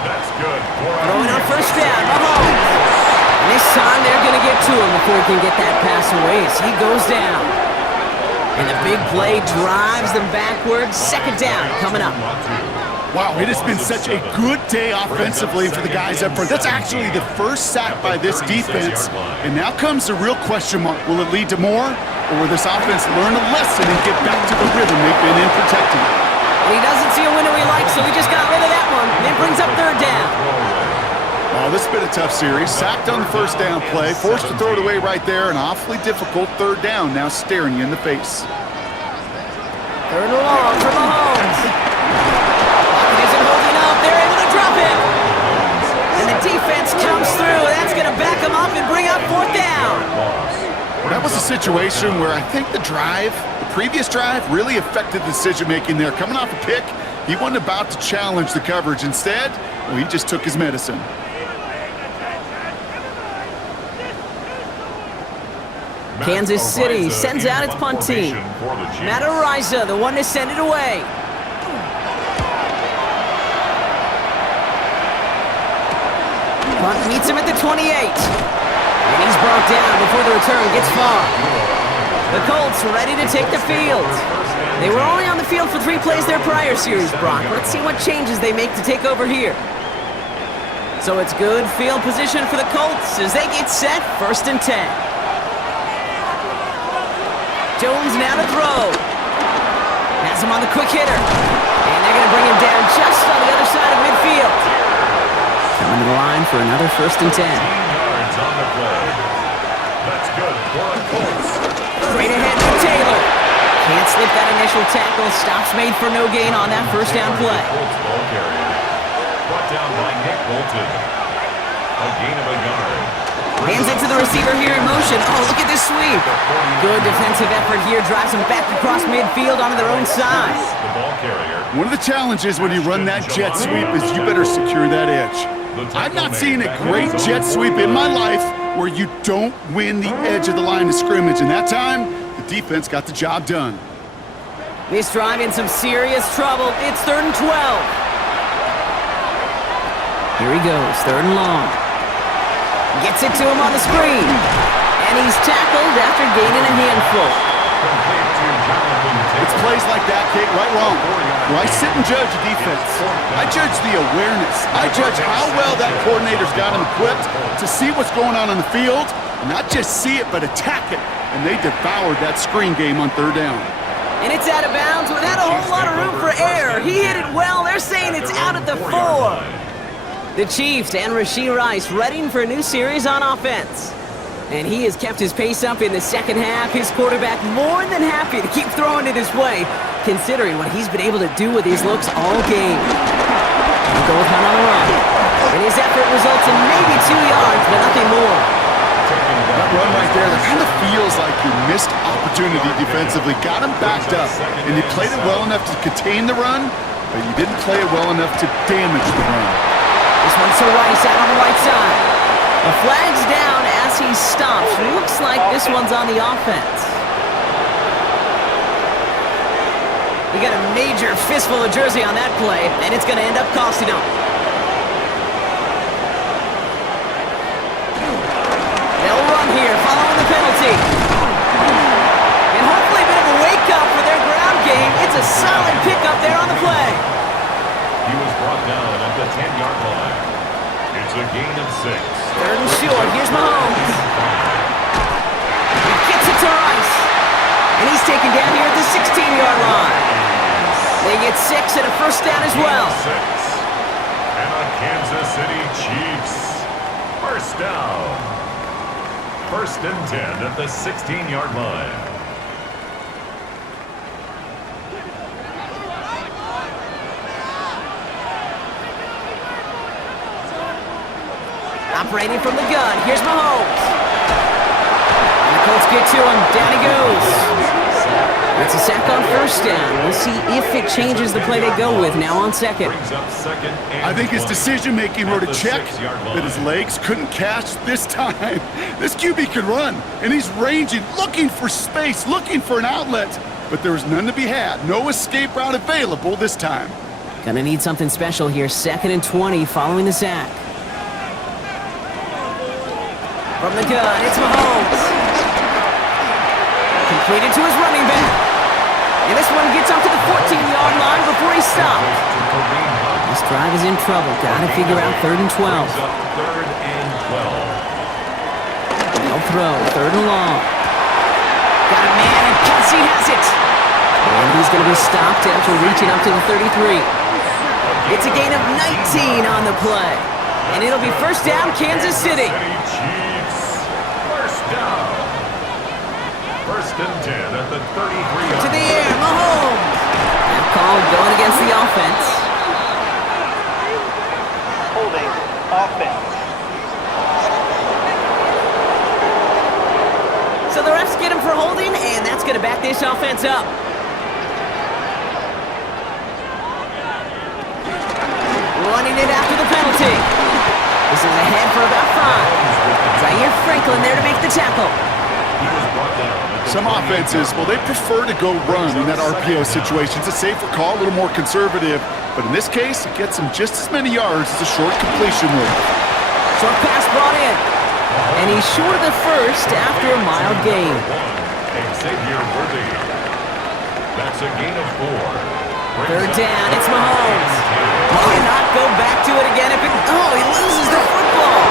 That's good. Throwing on first down, Mahomes. And this time they're going to get to him before he can get that pass away as he goes down. And the big play drives them backwards. Second down coming up. Wow, it has been such a good day offensively for the guys up front. That's actually the first sack by this defense. And now comes the real question mark. Will it lead to more? Or will this offense learn a lesson and get back to the rhythm they've been in protecting? He doesn't see a window he likes, so he just got rid of that one. And it brings up 3rd down. Oh, this has been a tough series. Sacked on the first down play, forced to throw it away right there. An awfully difficult 3rd down now staring you in the face. 3rd and long for Mahomes. They're able to drop him. And the defense comes through. That's going to back him up and bring up 4th down. Well, that was a situation where I think the previous drive, really affected the decision-making there. Coming off a pick, he wasn't about to challenge the coverage. Instead, well, he just took his medicine. Kansas City sends out its punt team. MADDEN, the one to send it away. Punt meets him at the 28. And he's brought down before the return gets far. The Colts ready to take the field. They were only on the field for 3 plays their prior series, Brock. Let's see what changes they make to take over here. So it's good field position for the Colts as they get set, 1st and 10. Jones now to throw. Has him on the quick hitter. And they're going to bring him down just on the other side of midfield. Coming to the line for another 1st and 10. 10 yards on the play. That's good for a Colts. Straight ahead to Taylor. Can't slip that initial tackle. Stops made for no gain on that first down play. Colts ball carrier. Brought down by Nick Bolton. A gain of a yard. Hands it to the receiver here in motion. Oh, look at this sweep. Good defensive effort here. Drives them back across midfield onto their own side. The ball carrier. One of the challenges when you run that jet sweep is you better secure that edge. I've not seen a great jet sweep in my life where you don't win the edge of the line of scrimmage. And that time, the defense got the job done. This drive in some serious trouble. It's 3rd and 12. Here he goes, 3rd and long. Gets it to him on the screen. And he's tackled after gaining a handful. It's plays like that, Kate, right wrong. Where I sit and judge a defense. I judge the awareness. I judge how well that coordinator's got him equipped to see what's going on the field. Not just see it, but attack it. And they devoured that screen game on 3rd down. And it's out of bounds without a whole lot of room for error. He hit it well. They're saying it's out at the 4. The Chiefs and Rashee Rice readying for a new series on offense. And he has kept his pace up in the second half. His quarterback more than happy to keep throwing it his way, considering what he's been able to do with these looks all game. The goal hunt on the run. And his effort results in maybe 2 yards, but nothing more. That run right there, that kind of feels like you missed opportunity defensively. Got him backed up, and you played it well enough to contain the run, but you didn't play it well enough to damage the run. This one's to Rice out on the right side. The flag's down as he stops. Looks like this one's on the offense. We got a major fistful of jersey on that play, and it's going to end up costing him. They'll run here, following the penalty. And hopefully a bit of a wake-up for their ground game. It's a solid pickup there on the play. He was brought down at the 10-yard line. It's a gain of 6. 3rd and short. Here's Mahomes. He gets it to Rice. And he's taken down here at the 16-yard line. They get 6 and a 1st down as well. 6. And a Kansas City Chiefs. 1st down. 1st and 10 at the 16-yard line. Operating from the gun. Here's Mahomes. And the Colts get to him. Down he goes. It's a sack on 1st down. We'll see if it changes the play they go with now on 2nd. I think his decision-making wrote a check that his legs couldn't catch this time. This QB can run, and he's ranging, looking for space, looking for an outlet. But there was none to be had. No escape route available this time. Gonna need something special here. 2nd and 20 following the sack. From the gun, it's Mahomes. Completed to his running back. And this one gets up to the 14-yard line before he stopped. This drive is in trouble. Gotta figure out 3rd and 12. 3rd and 12. They'll throw. 3rd and long. Got a man, and Kelsey has it. And he's gonna be stopped after reaching up to the 33. It's a gain of 19 on the play. And it'll be 1st down, Kansas City. Chiefs. 1st down. 1st and 10 at the 33. To the air, Mahomes. That call going against the offense. Holding offense. So the refs get him for holding, and that's going to back this offense up. Running it after the penalty. This is ahead for about 5. Zaire Franklin there to make the tackle. He was brought Some offenses, well, they prefer to go run in that RPO situation. It's a safer call, a little more conservative. But in this case, it gets them just as many yards as a short completion would. Short pass brought in. And he's short of the first after a mild gain. That's a gain of 4. Third down, it's Mahomes. Why not go back to it again? He loses the football.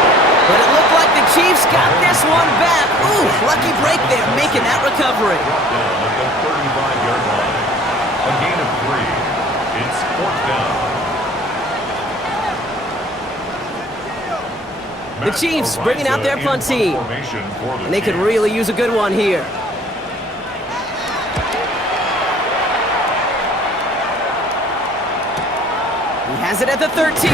But it looked like the Chiefs got this one back. Ooh, lucky break there, making that recovery. Down at the 35-yard line. A gain of 3. It's 4th down. The Chiefs bringing out their punt team. And they could really use a good one here. He has it at the 13.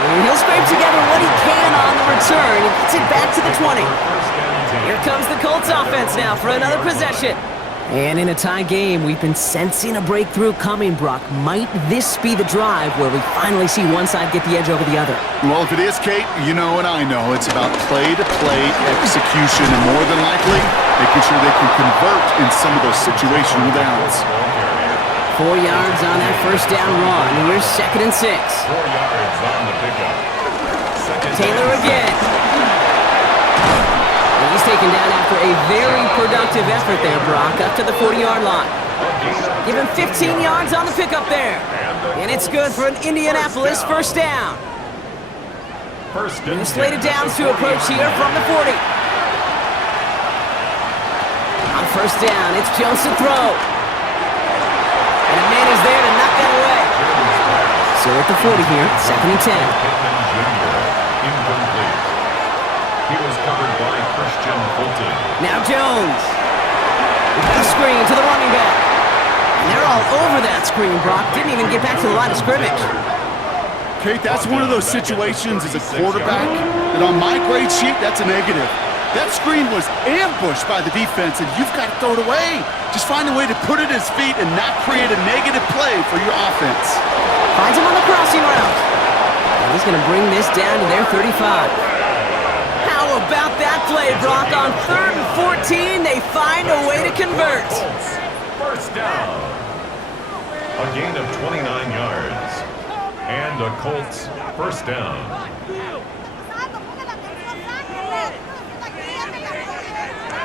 And he'll scrape together what he can on the return. He gets it back to the 20. Here comes the Colts offense now for another possession. And in a tie game, we've been sensing a breakthrough coming, Brock. Might this be the drive where we finally see one side get the edge over the other? Well, if it is, Kate, you know and I know it's about play-to-play execution and more than likely making sure they can convert in some of those situational downs. 4 yards on that first down run. Here's 2nd and 6. 4 yards on the pickup. Taylor again. And he's taken down after a very productive effort there, Brock, up to the 40-yard line. Give him 15 yards on the pickup there. And it's good for an Indianapolis first down. Slated downs to approach here from the 40. On first down, it's Jones to throw. And a man is there to knock that away. So at the 40 here, 2nd and 10. Incomplete. He was covered by Christian Fulton. Now Jones. A screen to the running back. And they're all over that screen, Brock. Didn't even get back to the line of scrimmage. Kate, that's one of those situations as a quarterback that on my grade sheet, that's a negative. That screen was ambushed by the defense, and you've got to throw it away. Just find a way to put it at his feet and not create a negative play for your offense. Finds him on the crossing route. And he's going to bring this down to their 35. How about that play, Brock? On 3rd and 14, they find a way to convert. First down. A gain of 29 yards. And a Colts first down.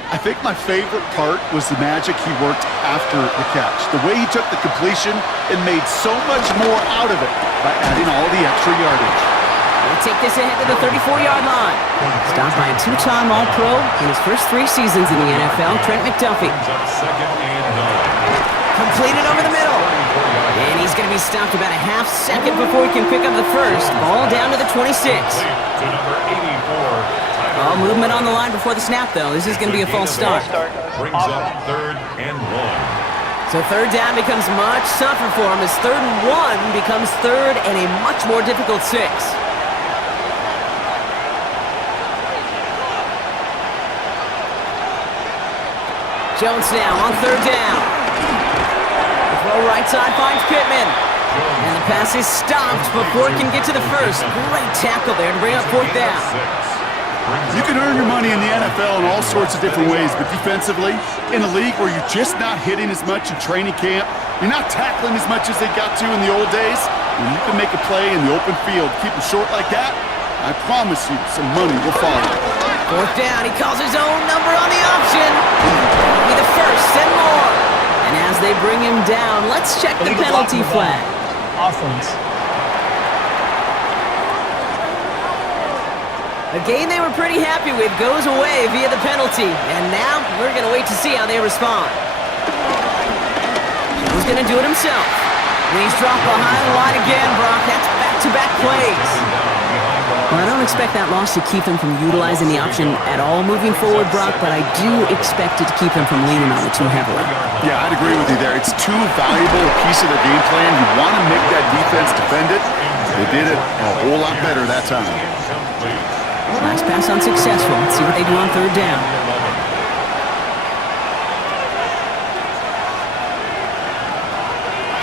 I think my favorite part was the magic he worked after the catch. The way he took the completion and made so much more out of it by adding all the extra yardage. We'll take this ahead to the 34-yard line. Stopped by a 2-time All-Pro in his first 3 seasons in the NFL, Trent McDuffie. Completed over the middle. And he's going to be stopped about a half second before he can pick up the first. Ball down to the 26. To number 84. All movement on the line before the snap, though. This is going to be a false start. Brings up 3rd and 1. So 3rd down becomes much tougher for him as 3rd and 1 becomes 3rd and a much more difficult 6. Jones now on 3rd down. The throw right side finds Pittman. And the pass is stopped before it can get to the first. Great tackle there to bring up 4th down. You can earn your money in the NFL in all sorts of different ways, but defensively, in a league where you're just not hitting as much in training camp, you're not tackling as much as they got to in the old days, when you can make a play in the open field, keep it short like that, I promise you some money will follow. 4th down, he calls his own number on the option. It'll be the first and more. And as they bring him down, let's check the penalty flag. Offense. A game they were pretty happy with goes away via the penalty. And now we're going to wait to see how they respond. He's going to do it himself. And he's dropped behind the line again, Brock. That's back-to-back plays. Well, I don't expect that loss to keep them from utilizing the option at all moving forward, Brock, but I do expect it to keep them from leaning on it too heavily. Yeah, I'd agree with you there. It's too valuable a piece of their game plan. You want to make that defense defend it. They did it a whole lot better that time. Nice pass unsuccessful. Let's see what they do on 3rd down.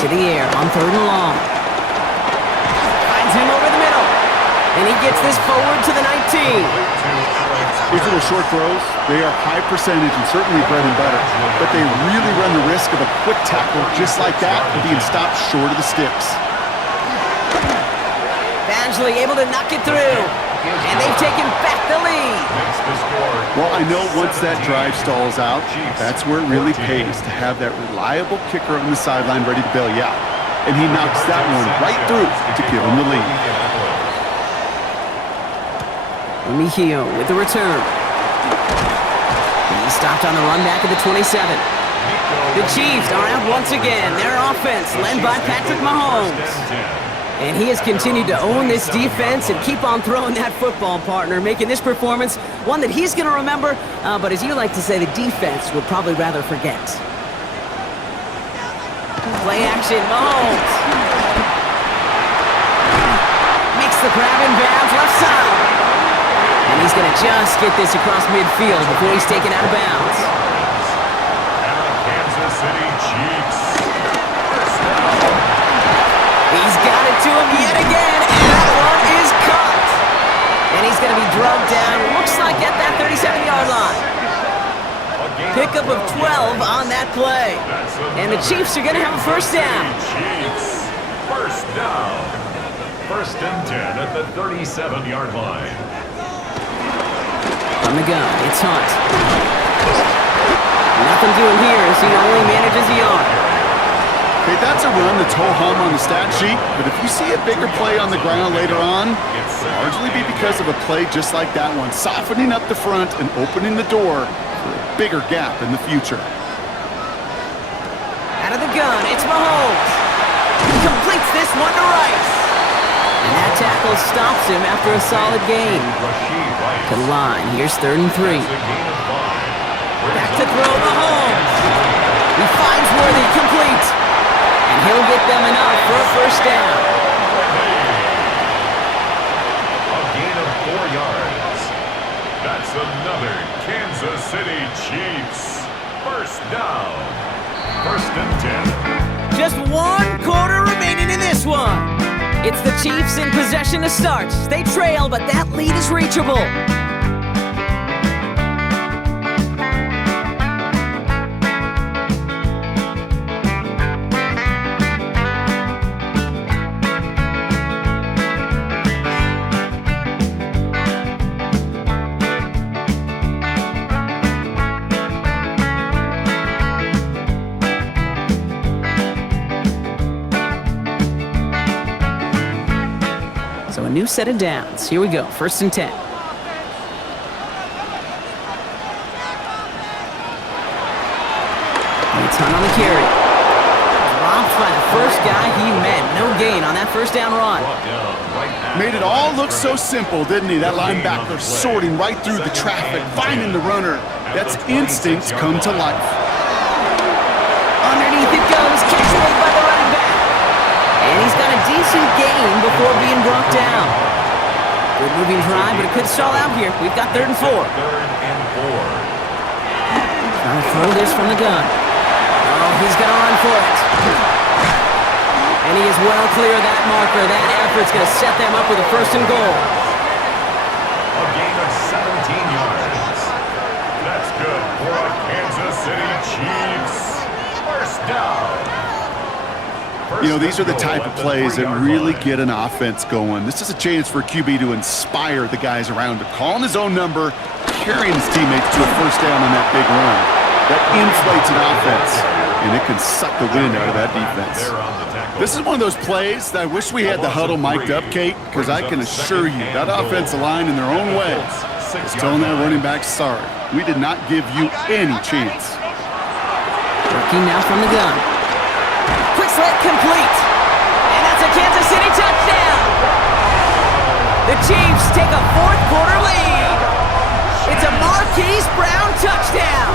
To the air on 3rd and long. Finds him over the middle. And he gets this forward to the 19. These little short throws, they are high percentage and certainly bread and butter, but they really run the risk of a quick tackle just like that and being stopped short of the sticks. Badgley able to knock it through, and they've taken back the lead. Well, I know once that drive stalls out, that's where it really pays to have that reliable kicker on the sideline ready to bail you out. And he knocks that one right through to give him the lead. Mejio with the return. He stopped on the run back at the 27. The Chiefs are out once again. Their offense led by Patrick Mahomes. And he has continued to own this defense and keep on throwing that football, partner, making this performance one that he's going to remember, but as you like to say, the defense would probably rather forget. Play action, Mahomes. Makes the grab in bounds, left side. And he's going to just get this across midfield before he's taken out of bounds. And the Kansas City Chiefs. He's got it to him yet again, and that one is caught. And he's going to be drugged down, looks like at that 37-yard line. Pickup of 12 on that play. And the Chiefs are going to have a first down. Chiefs, first down. First and 10 at the 37-yard line. From the gun, it's Hunt. Nothing to him here as he only manages a yard. Okay, that's a run that's ho-hum on the stat sheet, but if you see a bigger play on the ground later on, it'll largely be because of a play just like that one, softening up the front and opening the door for a bigger gap in the future. Out of the gun, it's Mahomes. He completes this one to Rice. And that tackle stops him after a solid gain. To the line, here's 3rd and 3. Back to throw, Mahomes. He finds Worthy, complete. And he'll get them enough for a first down. A gain of 4 yards. That's another Kansas City Chiefs. First down. First and 10. Just 1 quarter remaining in this one. It's the Chiefs in possession to start. They trail, but that lead is reachable. So a new set of downs. Here we go, 1st and 10. It's Hunt on the carry. Dropped by the first guy he met. No gain on that first down run. Made it all look so simple, didn't he? That linebacker sorting right through the traffic, finding the runner. That's instinct come to life. Underneath it goes, catch made by the running back. And he's got a decent gain before being brought down. Good moving drive, but it could stall out here. We've got 3rd and 4. Trying to throw this from the gun. Oh, he's going to run for it. And he is well clear of that marker. That effort's going to set them up with a 1st and goal. A gain of 17 yards. That's good for a Kansas City Chiefs. First down. You know, these are the type of plays that really get an offense going. This is a chance for a QB to inspire the guys around him. Calling his own number, carrying his teammates to a first down on that big run. That inflates an offense, and it can suck the wind out of that defense. This is one of those plays that I wish we had the huddle mic'd up, Kate, because I can assure you that offensive line in their own way is telling that running back, sorry, we did not give you any chance. Working now from the gun. Quick slant complete. And that's a Kansas City touchdown. The Chiefs take a 4th quarter lead. It's a Marquise Brown touchdown.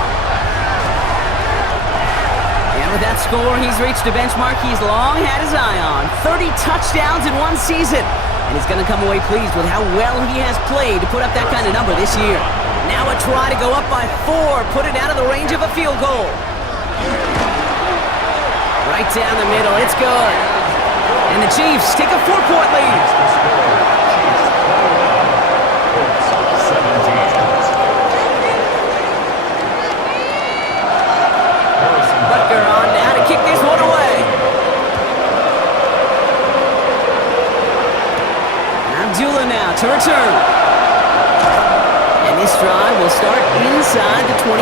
And with that score, he's reached a benchmark he's long had his eye on. 30 touchdowns in one season. And he's going to come away pleased with how well he has played to put up that kind of number this year. Now a try to go up by 4, put it out of the range of a field goal. Right down the middle, it's good. And the Chiefs take a 4-point lead. to return. And this drive will start inside the 25.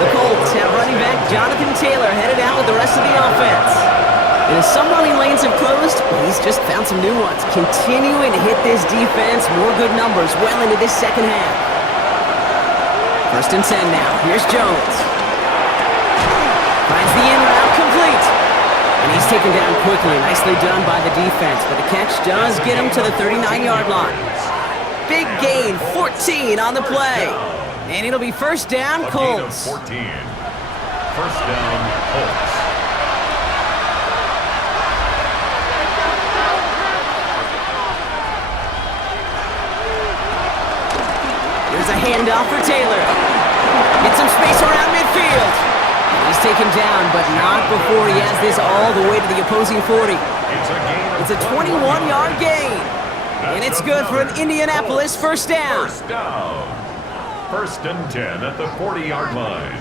The Colts have running back Jonathan Taylor headed out with the rest of the offense. And some running lanes have closed, but he's just found some new ones. Continuing to hit this defense, more good numbers well into this second half. 1st and 10 now. Here's Jones. Finds the in route complete. And he's taken down quickly. Nicely done by the defense, but the catch does get him to the 39-yard line. Big gain, 14 on the play. And it'll be 1st down, Colts. 14. 1st down, Colts. Here's a handoff for Taylor. Get some space around midfield. And he's taken down, but not before he has this all the way to the opposing 40. It's a 21-yard gain. And it's good for an Indianapolis 1st down. 1st down. 1st and 10 at the 40-yard line.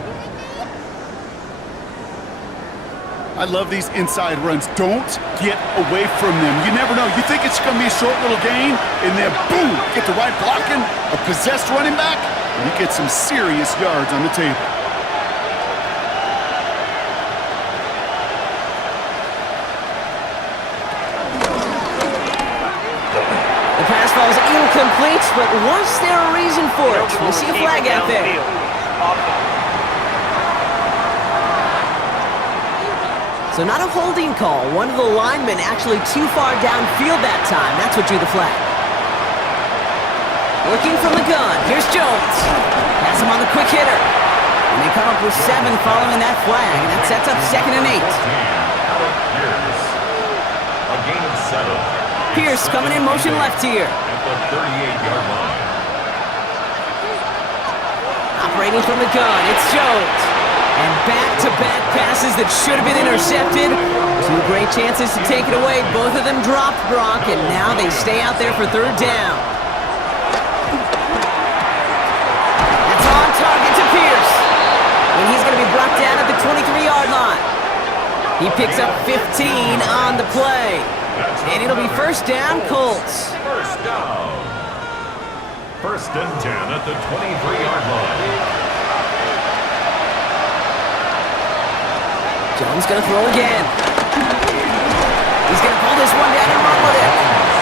I love these inside runs. Don't get away from them. You never know. You think it's going to be a short little gain, and then boom, get the right blocking, a possessed running back, and you get some serious yards on the table. The pass falls incomplete, but was there a reason for it? We see a flag out there. So not a holding call. One of the linemen actually too far downfield that time. That's what drew the flag. Looking from the gun. Here's Jones. Has him on the quick hitter. And they come up with 7 following that flag. And that sets up 2nd and 8. A gain of 7. Pierce coming in motion left here. At the 38-yard line. Operating from the gun. It's Jones. And back-to-back passes that should have been intercepted. 2 great chances to take it away. Both of them dropped, Brock, and now they stay out there for 3rd down. That's on target to Pierce. And he's going to be brought down at the 23-yard line. He picks up 15 on the play. And it'll be 1st down, Colts. 1st down. 1st and 10 at the 23-yard line. Jones gonna throw again. He's gonna pull this one down and run with it.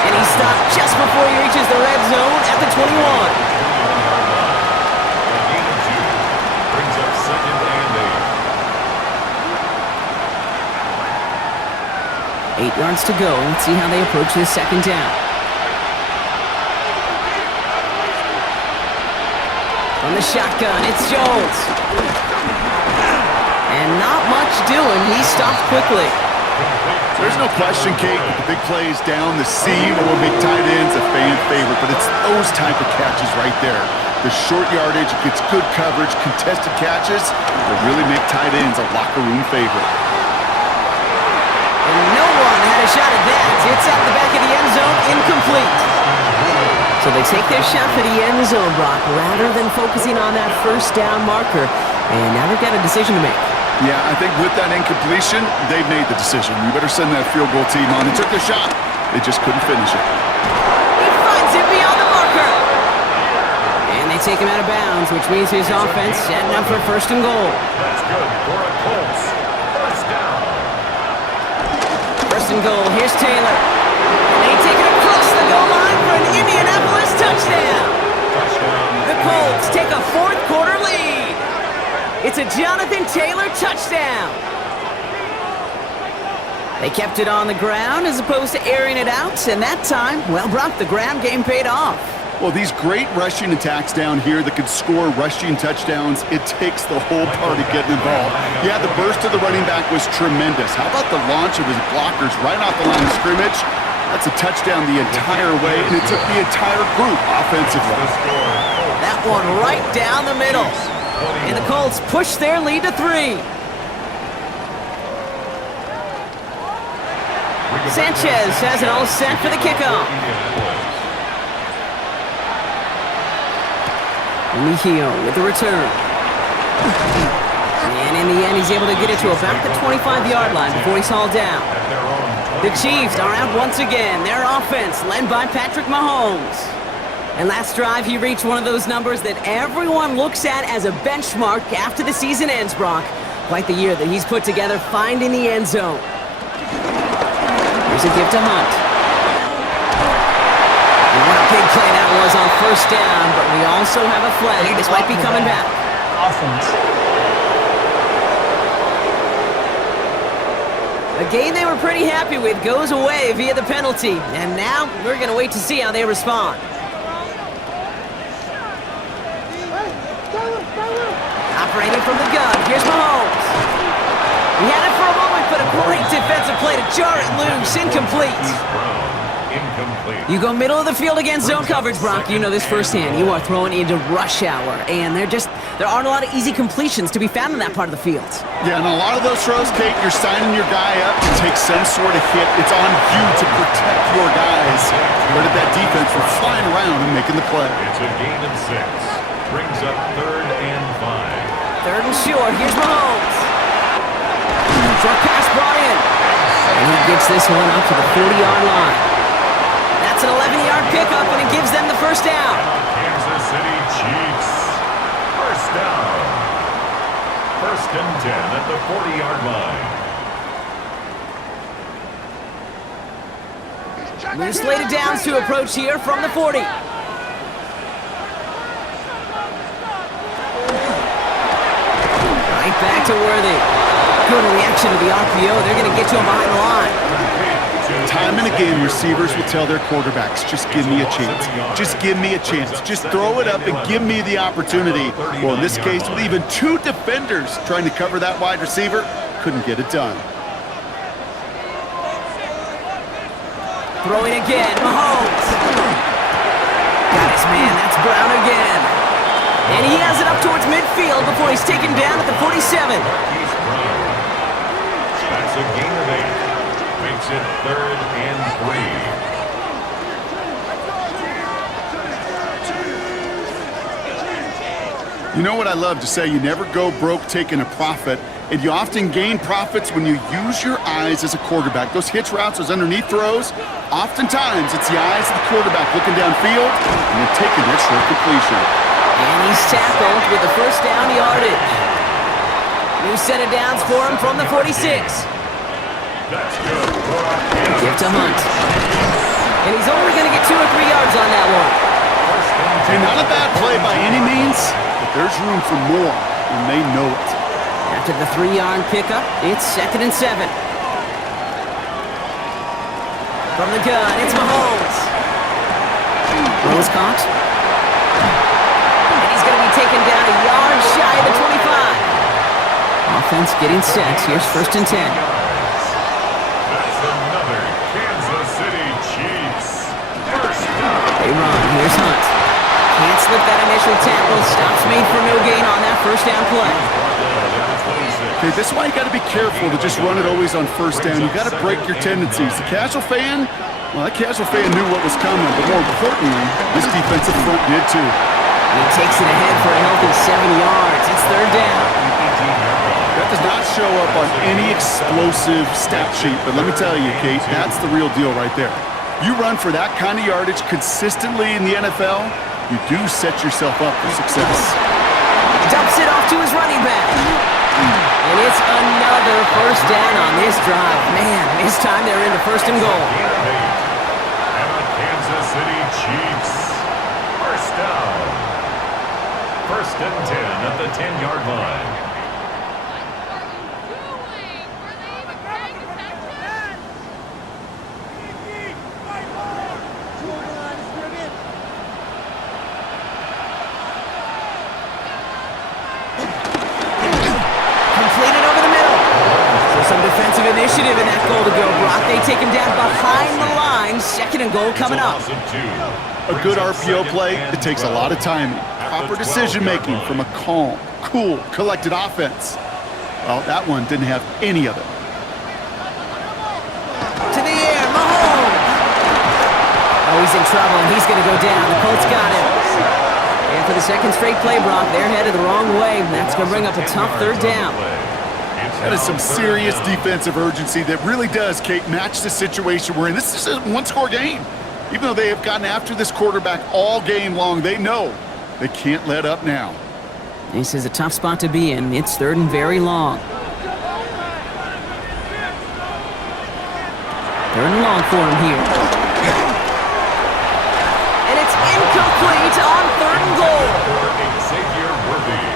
And he's stopped just before he reaches the red zone at the 21. A gain of 2 brings up 2nd and 8 yards to go. Let's see how they approach this 2nd down. From the shotgun, it's Jones. And not much doing. He stopped quickly. There's no question, Kate, that the big plays down the seam or big tight ends a fan favorite, but it's those type of catches right there. The short yardage, gets good coverage, contested catches that really make tight ends a locker room favorite. And no one had a shot at that. It's out the back of the end zone, incomplete. So they take their shot for the end zone, Brock, rather than focusing on that 1st down marker. And now they've got a decision to make. Yeah, I think with that incompletion, they've made the decision. You better send that field goal team on. They took their shot. They just couldn't finish it. He finds it beyond the marker. And they take him out of bounds, which means his offense setting up for 1st and goal. That's good for a Colts. 1st down. 1st and goal. Here's Taylor. And they take it across the goal line for an Indianapolis touchdown. The Colts take a 4th quarter lead. It's a Jonathan Taylor touchdown. They kept it on the ground as opposed to airing it out, and that time, well, Brock, the ground game paid off. Well, these great rushing attacks down here that could score rushing touchdowns, it takes the whole party getting involved. Yeah, the burst of the running back was tremendous. How about the launch of his blockers right off the line of scrimmage? That's a touchdown the entire way, and it took the entire group offensively. That one right down the middle. And the Colts push their lead to 3. Sanchez has it all set for the kickoff. Mejio with the return. And in the end, he's able to get it to about the 25-yard line before he's hauled down. At their own The Chiefs are out once again. Their offense led by Patrick Mahomes. And last drive, he reached one of those numbers that everyone looks at as a benchmark after the season ends, Brock. Quite the year that he's put together finding the end zone. Here's a give to Hunt. And what a big play that was on first down, but we also have a flag. This might be coming back. A game they were pretty happy with goes away via the penalty. And now we're going to wait to see how they respond. Operating from the gun, here's Mahomes. He had it for a moment, but a great defensive play to jar it loose. Incomplete. You go middle of the field against zone coverage, Brock. You know this firsthand. You are throwing into rush hour, and there aren't a lot of easy completions to be found in that part of the field. Yeah, and a lot of those throws, Kate, you're signing your guy up to take some sort of hit. It's on you to protect your guys. But at that defense, we're flying around and making the play. It's a gain of 6. Brings up 3rd and 5. 3rd and short. Here's Mahomes. Short pass brought in. And he gets this one up to the 40-yard line. That's an 11-yard pickup, and it gives them the first down. Kansas City Chiefs. First down. 1st and 10 at the 40-yard line. New slated downs to approach here from the 40. Right back to Worthy. Good reaction to the RPO. They're going to get to him behind the line. Time and again, receivers will tell their quarterbacks, just give me a chance. Just give me a chance. Just throw it up and give me the opportunity. Well, in this case, with even 2 defenders trying to cover that wide receiver, couldn't get it done. Throwing again, Mahomes. Got his man, that's Brown again. And he has it up towards midfield before he's taken down at the 47. That's a gain of 8. Makes it 3rd and 3. You know what I love to say? You never go broke taking a profit, and you often gain profits when you use your eyes as a quarterback. Those hitch routes, those underneath throws, oftentimes it's the eyes of the quarterback looking downfield and then taking that short completion. And he's tackled with the first down yardage. New set of downs for him from the 46. That's good. Give to Hunt. And he's only going to get 2 or 3 yards on that one. And not a bad play by any means, but there's room for more, and they know it. After the 3-yard pickup, it's 2nd and 7. From the gun, it's Mahomes. Rose caught. And he's going to be taken down a yard shy of the 25. Offense getting set. Here's 1st and 10. That's another Kansas City Chiefs. First down. They run. Here's Hunt. Can't slip that initial tackle. Stops made for no gain on that first down play. Okay, this is why you got to be careful to just run it always on first down. You got to break your tendencies. The casual fan, well, that casual fan knew what was coming, but more importantly, this defensive front did too. And he takes it ahead for a healthy 7 yards. It's 3rd down. That does not show up on any explosive stat sheet, but let me tell you, Kate, that's the real deal right there. You run for that kind of yardage consistently in the NFL, you do set yourself up for success. Dumps it off to his running back. And it's another first down on this drive. Man, this time they're into 1st and goal. And the Kansas City Chiefs. First down. 1st and 10 at the 10-yard line. Initiative in that goal to go, Brock. They take him down behind the line. 2nd and goal coming up. A good RPO play, it takes a lot of timing. Proper decision-making from a calm, cool, collected offense. Well, that one didn't have any of it. To the air, Mahomes. Oh, he's in trouble, and he's going to go down. The Colts got him. And for the 2nd straight play, Brock, they're headed the wrong way. That's going to bring up a tough 3rd down. It's That is some serious defensive urgency that really does, Kate, match the situation we're in. This is a one-score game. Even though they have gotten after this quarterback all game long, they know they can't let up now. This is a tough spot to be in. It's third and very long. Third and long for him here. And it's incomplete on third and goal.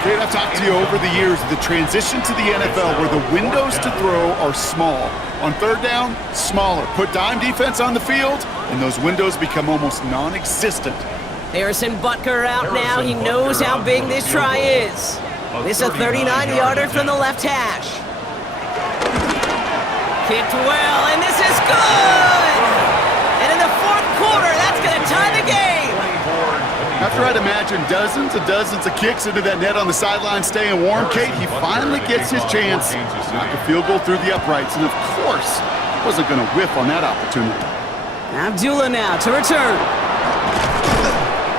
Kate, I've talked to you over the years of the transition to the NFL where the windows to throw are small. On third down, smaller. Put dime defense on the field, and those windows become almost non-existent. Harrison Butker out now. He knows how big this try is. This is a 39-yarder from the left hash. Kicked well, and this is good! And in the fourth quarter, that's going to tie the game. After I'd imagine dozens and dozens of kicks into that net on the sideline staying warm, Kate, he finally gets his chance to knock a field goal through the uprights, and of course, he wasn't going to whiff on that opportunity. Abdullah now to return.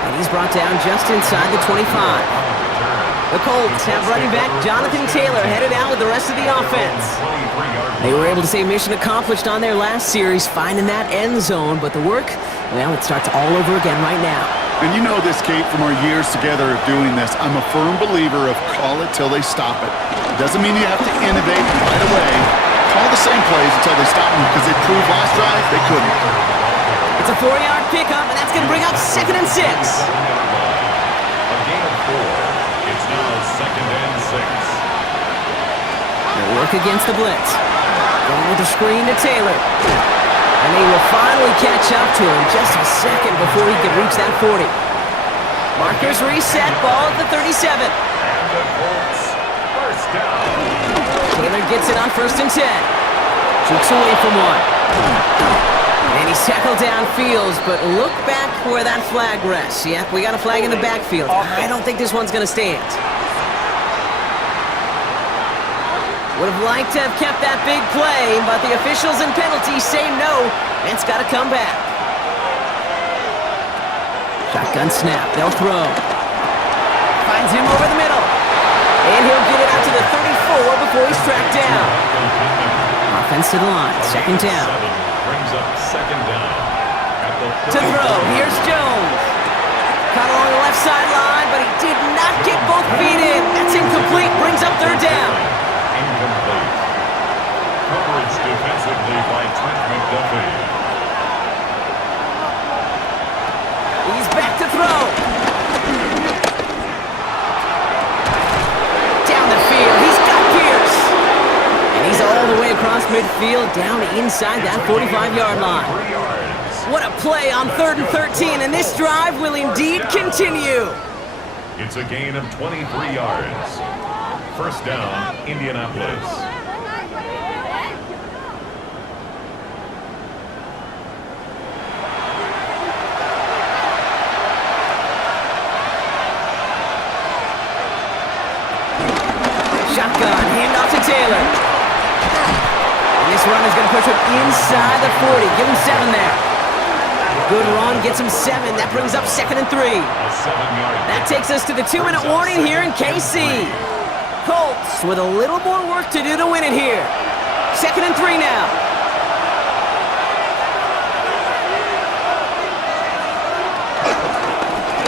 And he's brought down just inside the 25. The Colts have running back Jonathan Taylor headed out with the rest of the offense. They were able to say mission accomplished on their last series, finding that end zone, but the work, well, it starts all over again right now. And you know this, Kate, from our years together of doing this. I'm a firm believer of call it till they stop it. It doesn't mean you have to innovate right away. Call the same plays until they stop them, because they proved last drive they couldn't. It's a 4-yard pickup, and that's going to bring up 2nd and 6. A gain of 4. It's now 2nd and 6. They'll work against the blitz. Going with the screen to Taylor. And they will finally catch up to him just a second before he could reach that 40. Markers reset, ball at the 37. And the Colts first down. Taylor gets it on 1st and 10. Jukes away from one. And he's tackled downfield, but look back where that flag rests. Yep, we got a flag in the backfield. I don't think this one's going to stand. Would have liked to have kept that big play, but the officials and penalties say no, and it's got to come back. Shotgun snap, they'll throw. Finds him over the middle. And he'll get it out to the 34 before he's tracked down. Offense to the line, 2nd down. Brings up 2nd down. To throw, here's Jones. Caught along the left sideline, but he did not get both feet in. That's incomplete, brings up 3rd down. Incomplete. Coverage defensively by Trent McDuffie. He's back to throw. Down the field, he's got Pierce. And he's all the way across midfield, down inside that 45-yard line. 3 yards. What a play on 3rd and 13, and this drive will indeed continue. It's a gain of 23 yards. First down, Indianapolis. Shotgun, handoff to Taylor. And this run is going to push him inside the 40. Give him 7 there. Good run, gets him 7. That brings up 2nd and 3. A 7-yard. That takes us to the 2-minute warning here in KC. Colts with a little more work to do to win it here. 2nd and 3 now.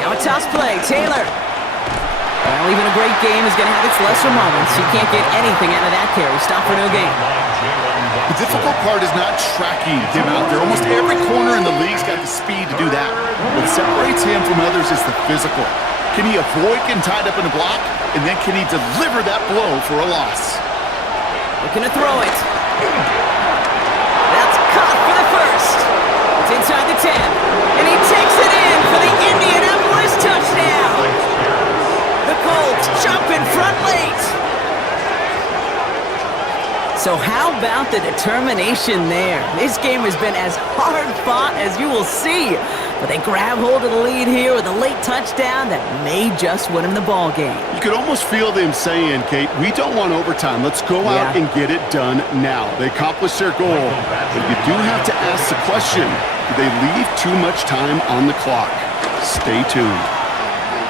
Now a toss play, Taylor. Well, even a great game is going to have its lesser moments. You can't get anything out of that carry. Stop for no gain. The difficult part is not tracking him out there. Almost every corner in the league's got the speed to do that. What separates him from others is the physical. Can he avoid getting tied up in a block? And then can he deliver that blow for a loss? Looking to throw it. That's caught for the first. It's inside the 10. And he takes it in for the Indianapolis touchdown. The Colts jump in front late. So how about the determination there? This game has been as hard fought as you will see. But they grab hold of the lead here with a late touchdown that may just win them the ball game. You could almost feel them saying, Kate, we don't want overtime. Let's go out and get it done now. They accomplished their goal, but you do have to ask the question, do they leave too much time on the clock? Stay tuned.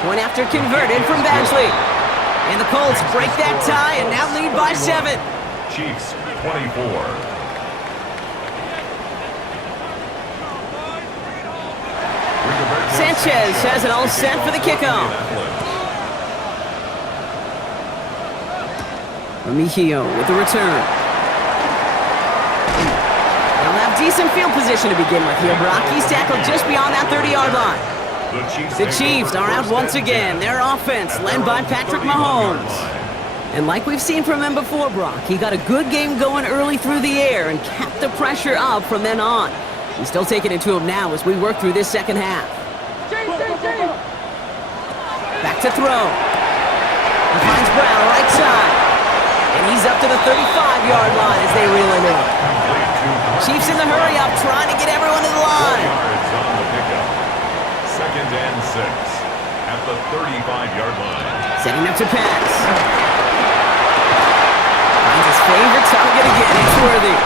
Point after converted from Badgley. And the Colts break that tie and now lead by 7. Chiefs 24. Sanchez has it all set for the kickoff. Remigio with the return. They'll have decent field position to begin with here, Brock. He's tackled just beyond that 30-yard line. The Chiefs are out once again. Their offense led by Patrick Mahomes. And like we've seen from him before, Brock, he got a good game going early through the air and kept the pressure up from then on. He's still taking it to him now as we work through this second half. Back to throw. He finds Brown right side. And he's up to the 35-yard line as they reel him in. Chiefs in the hurry-up, trying to get everyone to the line. Second and 6 at the 35-yard line. Setting up to pass. Finds his favorite target again. It's worthy.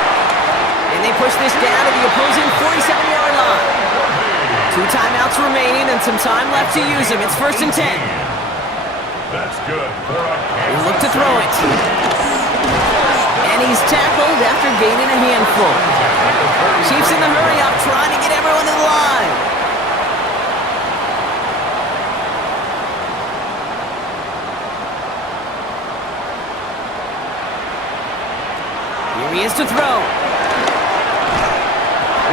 And they push this down to the opposing 47-yard line. 2 timeouts remaining and some time left to use them. It's 1st and 10. That's good for a They look to throw it. And he's tackled after gaining a handful. Chiefs in the hurry-up, trying to get everyone to the line. Here he is to throw.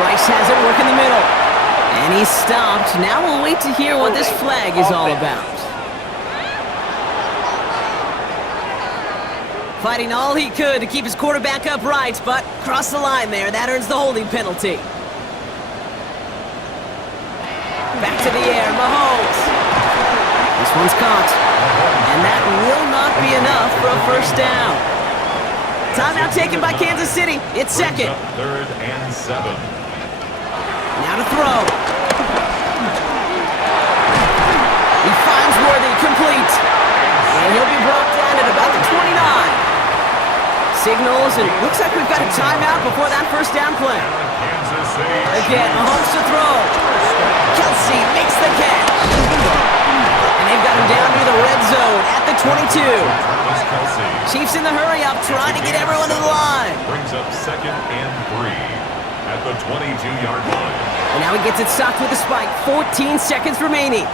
Rice has it, work in the middle. And he's stopped. Now we'll wait to hear what this flag is all about. Fighting all he could to keep his quarterback upright, but crossed the line there. That earns the holding penalty. Back to the air, Mahomes. This one's caught. And that will not be enough for a first down. Timeout taken by Kansas City. It's second. 3rd and 7. Now to throw. He finds Worthy, complete. And he'll be brought down at about the 29. Signals, and looks like we've got a timeout before that first down play. Again, Mahomes to throw. Kelsey makes the catch. And they've got him down near the red zone at the 22. Chiefs in the hurry-up, trying to get everyone to the line. Brings up 2nd and 3 at the 22-yard line. And now he gets it stopped with a spike. 14 seconds remaining.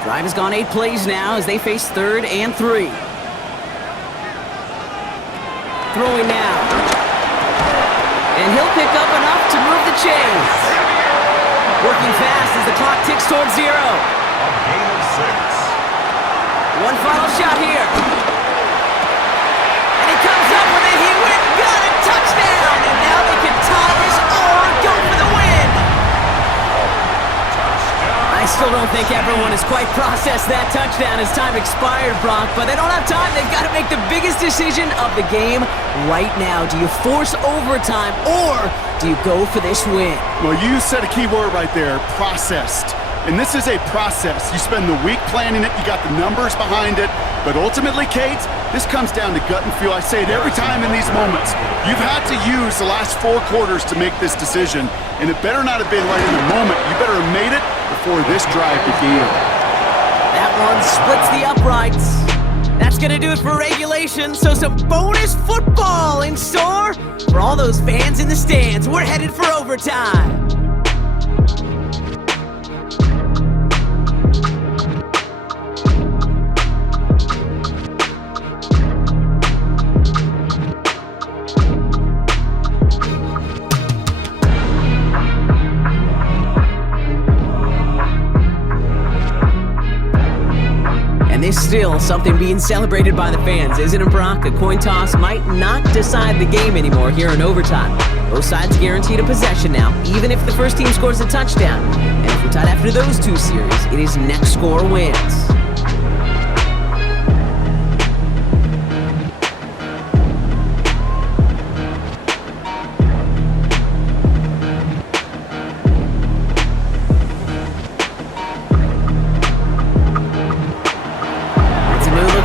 Drive has gone 8 plays now as they face 3rd and 3. Throwing now. And he'll pick up enough to move the chains. Working fast as the clock ticks towards 0. A gain of 6. One final shot here. And he comes up with it. He went, got a touchdown. And now they can tie this or go for the win. I still don't think everyone has quite processed that touchdown as time expired, Brock, but they don't have time. They've got to make the biggest decision of the game right now. Do you force overtime or do you go for this win? Well, you said a key word right there, processed. And this is a process. You spend the week planning it, you got the numbers behind it, but ultimately, Kate, this comes down to gut and feel. I say it every time in these moments. You've had to use the last 4 quarters to make this decision, and it better not have been right in the moment. You better have made it before this drive began. That one splits the uprights. That's going to do it for regulation, so some bonus football in store for all those fans in the stands. We're headed for overtime. There's still something being celebrated by the fans, isn't it, Brock? A coin toss might not decide the game anymore here in overtime. Both sides guaranteed a possession now, even if the first team scores a touchdown. And if we're tied after those 2 series, it is next score wins.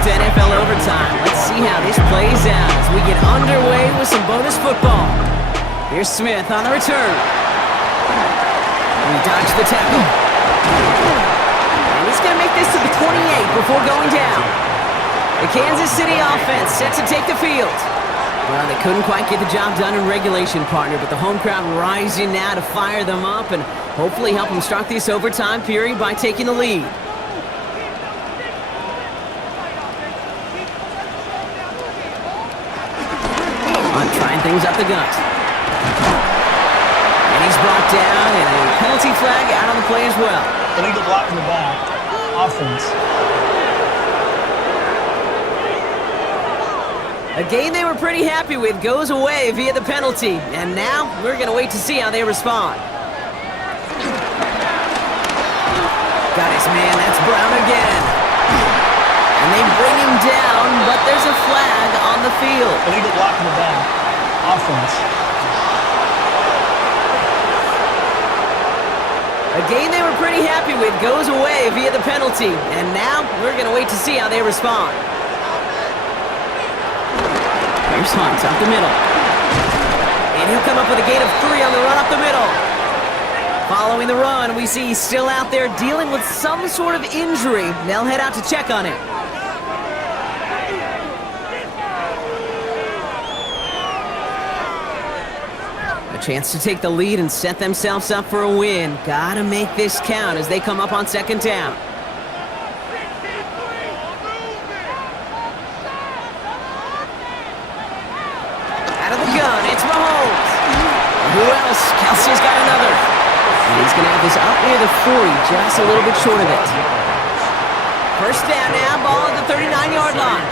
NFL overtime. Let's see how this plays out as we get underway with some bonus football. Here's Smith on the return. He dodged the tackle. And he's going to make this to the 28 before going down. The Kansas City offense set to take the field. Well, they couldn't quite get the job done in regulation, partner, but the home crowd rising now to fire them up and hopefully help them start this overtime period by taking the lead. On trying things up the gut. And he's brought down, and a penalty flag out on the play as well. Illegal block in the back. Offense. A game they were pretty happy with goes away via the penalty, and now we're going to wait to see how they respond. Got his man, that's Brown again. And they bring him down, but there's a flag on the field. Illegal block in the back. Offense. A game they were pretty happy with goes away via the penalty, and now we're going to wait to see how they respond. Here's Hunt up the middle. And he'll come up with a gain of 3 on the run up the middle. Following the run, we see he's still out there dealing with some sort of injury. They'll head out to check on him. A chance to take the lead and set themselves up for a win. Gotta make this count as they come up on second down. Who else? Kelsey's got another. And he's going to have this up near the 40, just a little bit short of it. First down now, ball at the 39-yard line.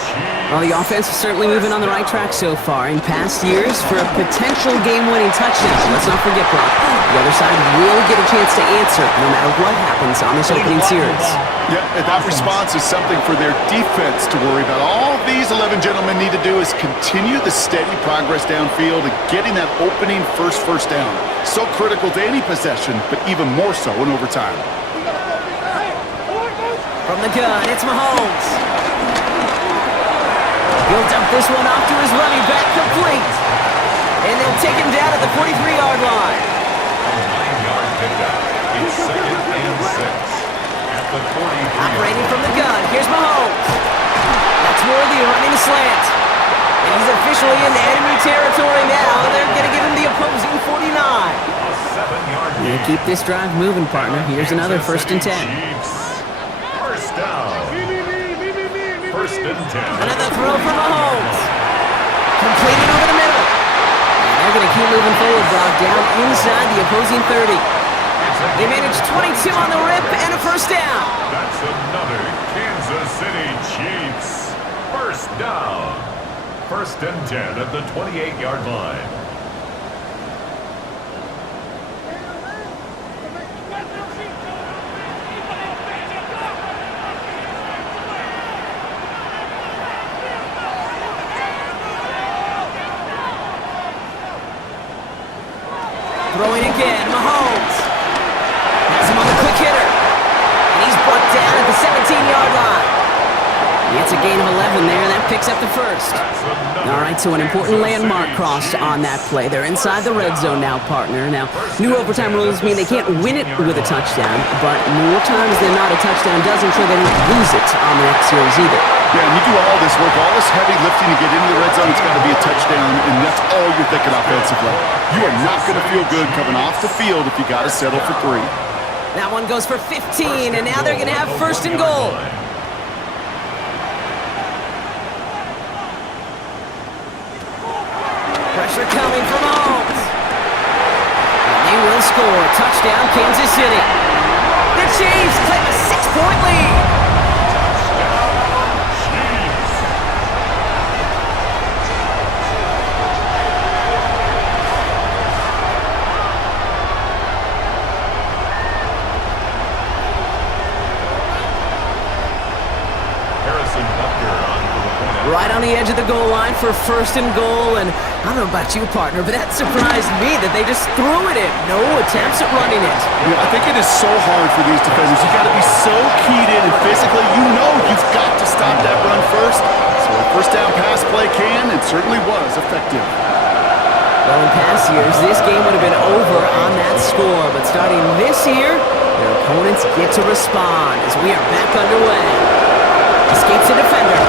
Well, the offense is certainly moving on the right track so far. In past years, for a potential game-winning touchdown, let's not forget, Brock, the other side will get a chance to answer no matter what happens on this opening series. Yeah, and that response is something for their defense to worry about. All these 11 gentlemen need to do is continue the steady progress downfield and getting that opening first down. So critical to any possession, but even more so in overtime. From the gun, it's Mahomes. He'll dump this one off to his running back, complete. And they'll take him down at the 43-yard line. A 9-yard pickup. It's 2nd and 6. At the 43. Operating from the gun, here's Mahomes. That's Worthy running the slant. And he's officially in enemy territory now. They're going to give him the opposing 49. A 7-yard gain. Yeah, keep this drive moving, partner. Here's another 1st and 10. Chiefs. First down. 1st and 10. Another throw from Mahomes. Completed over the middle. And they're going to keep moving forward, Brock, down inside the opposing 30. They managed 22 on the rip and a 1st down. That's another Kansas City Chiefs. First down. 1st and 10 at the 28-yard line. Throwing again, Mahomes. Has him on the quick hitter. And he's brought down at the 17-yard line. It's a gain of 11 there, and that picks up the 1st. All right, so an important landmark crossed on that play. They're inside the red zone now, partner. Now, new overtime rules mean they can't win it with a touchdown, but more times than not, a touchdown does ensure they don't lose it on the next series either. Yeah, and you do all this work, all this heavy lifting to get into the red zone, it's got to be a touchdown, and that's all you're thinking offensively. You are not going to feel good coming off the field if you got to settle for 3. That one goes for 15, and now they're going to have 1st and goal. Pressure coming from Mahomes. And they will score. Touchdown, Kansas City. The Chiefs claim a 6-point lead. Right on the edge of the goal line for 1st and goal, and I don't know about you, partner, but that surprised me that they just threw it in. No attempts at running it. Yeah, I think it is so hard for these defenders. You got to be so keyed in, and physically, you know you've got to stop that run first. So a 1st down pass play can, and certainly was effective. Well, in past years, this game would have been over on that score, but starting this year, their opponents get to respond as we are back underway. Escapes a defender.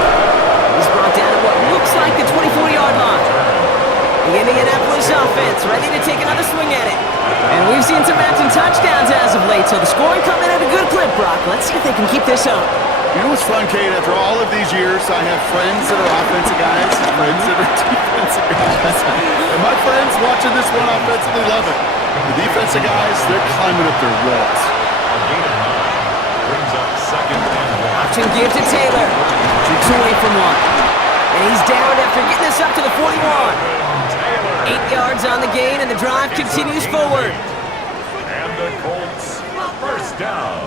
He's brought down at what looks like the 24-yard line. The Indianapolis offense ready to take another swing at it. And we've seen some MADDEN touchdowns as of late, so the scoring coming at a good clip, Brock. Let's see if they can keep this up. You know what's fun, Kate? After all of these years, I have friends that are offensive guys, friends that are defensive guys. And my friends watching this one offensively love it. The defensive guys, they're climbing up their walls. A gain of 9 brings up second and 1. Option give to Taylor. Shoots away from one. And he's down after getting this up to the 41. 8 yards on the gain, and the drive continues forward. And the Colts first down.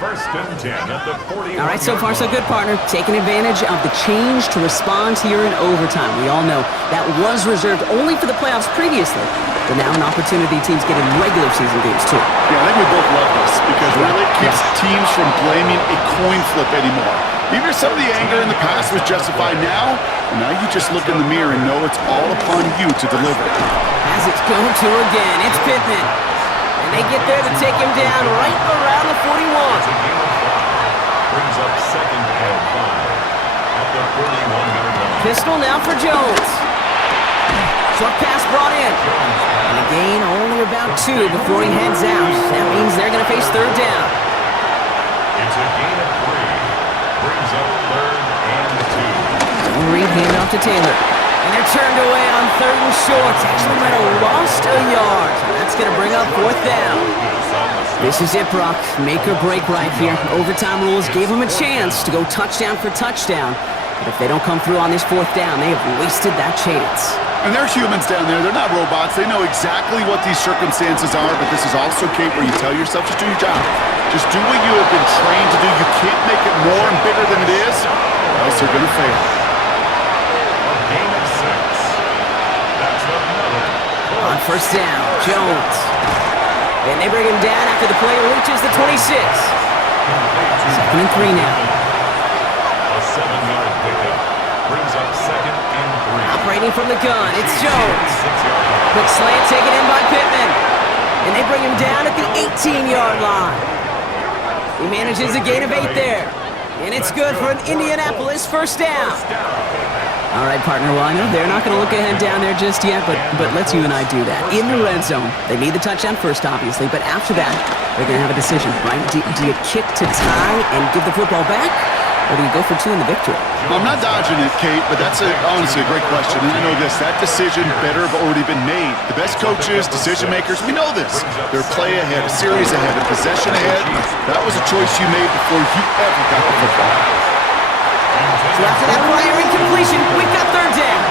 First and 10 at the 41. All right, so far so good, partner. Taking advantage of the change to respond here in overtime. We all know that was reserved only for the playoffs previously, but now an opportunity teams get in regular season games too. Yeah, I think we both love this because it really keeps teams from blaming a coin flip anymore. Even if some of the anger in the past was justified now you just look in the mirror and know it's all upon you to deliver. As it's going to again, it's Pittman. And they get there to take him down right around the 41. Brings up second and 5 at the 41-yard line. Pistol now for Jones. Short pass brought in. And a gain only about 2 before he heads out. That means they're going to face third down. It's a gain of 3. Brings up third and 2. Don't read handoff to Taylor. And they're turned away on third and short. Actually might have lost a yard. That's going to bring up fourth down. This is it, Brock. Make or break right here. Overtime rules gave them a chance to go touchdown for touchdown. But if they don't come through on this fourth down, they have wasted that chance. And they're humans down there. They're not robots. They know exactly what these circumstances are, but this is also, Kate, where you tell yourself, just do your job. Just do what you have been trained to do. You can't make it more and bigger than it is, or else you're going to fail. Gain of 6. That's another. On first down, Jones. And they bring him down after the play reaches the 26. Second and 3 now. A 7-yard pickup brings up second and 3. Operating from the gun, it's Jones. 6-yard line. Quick slant taken in by Pittman. And they bring him down at the 18-yard line. He manages a gain of 8 there. And it's good for an Indianapolis first down. All right, partner, well, I know they're not going to look ahead down there just yet, but let's you and I do that. In the red zone, they need the touchdown first, obviously, but after that, they're going to have a decision, right? Do you kick to tie and give the football back, or do you go for 2 in the victory? Well, I'm not dodging it, Kate, but that's honestly a great question. And I know this, that decision better have already been made. The best coaches, decision makers, we know this. They're play ahead, a series ahead, a possession ahead. That was a choice you made before you ever got the football. So after that prior incompletion, we've got third down.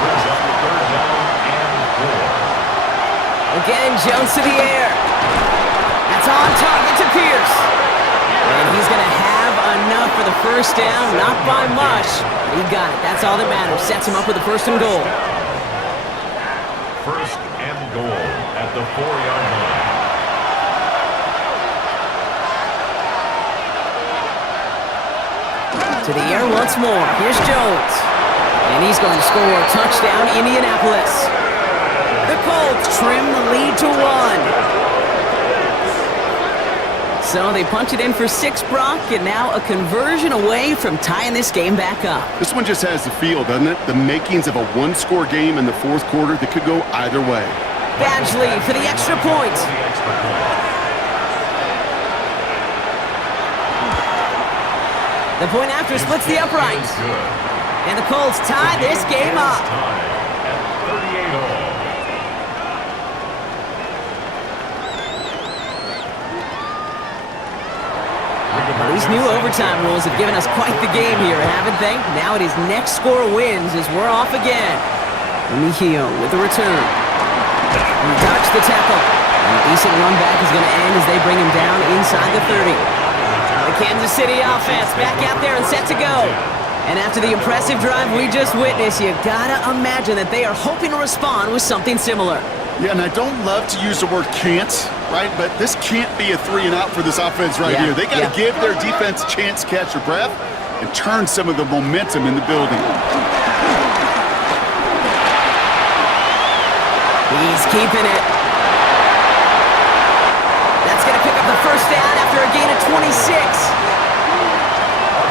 Brings up the third down and 4. Again, Jones to the air. That's on target to Pierce. And he's going to have enough for the first down, not by much. But he got it. That's all that matters. Sets him up with the first and goal. First and goal at the 4-yard line. To the air once more. Here's Jones. And he's going to score a touchdown, Indianapolis. The Colts trim the lead to 1. So they punch it in for 6, Brock, and now a conversion away from tying this game back up. This one just has the feel, doesn't it? The makings of a one-score game in the fourth quarter that could go either way. Badgley for the extra point. The point after splits the uprights. And the Colts tie this game up. At 38 all. These new overtime rules have given us quite the game here, haven't they? Now it is next score wins as we're off again. Mejio with the return. He dodged the tackle. And a decent run back is going to end as they bring him down inside the 30. The Kansas City offense back out there and set to go. And after the impressive drive we just witnessed, you gotta imagine that they are hoping to respond with something similar. Yeah, and I don't love to use the word can't, right? But this can't be a 3-and-out for this offense right here. They got to give their defense a chance to catch their breath and turn some of the momentum in the building. He's keeping it. That's going to pick up the first down after a gain of 26. A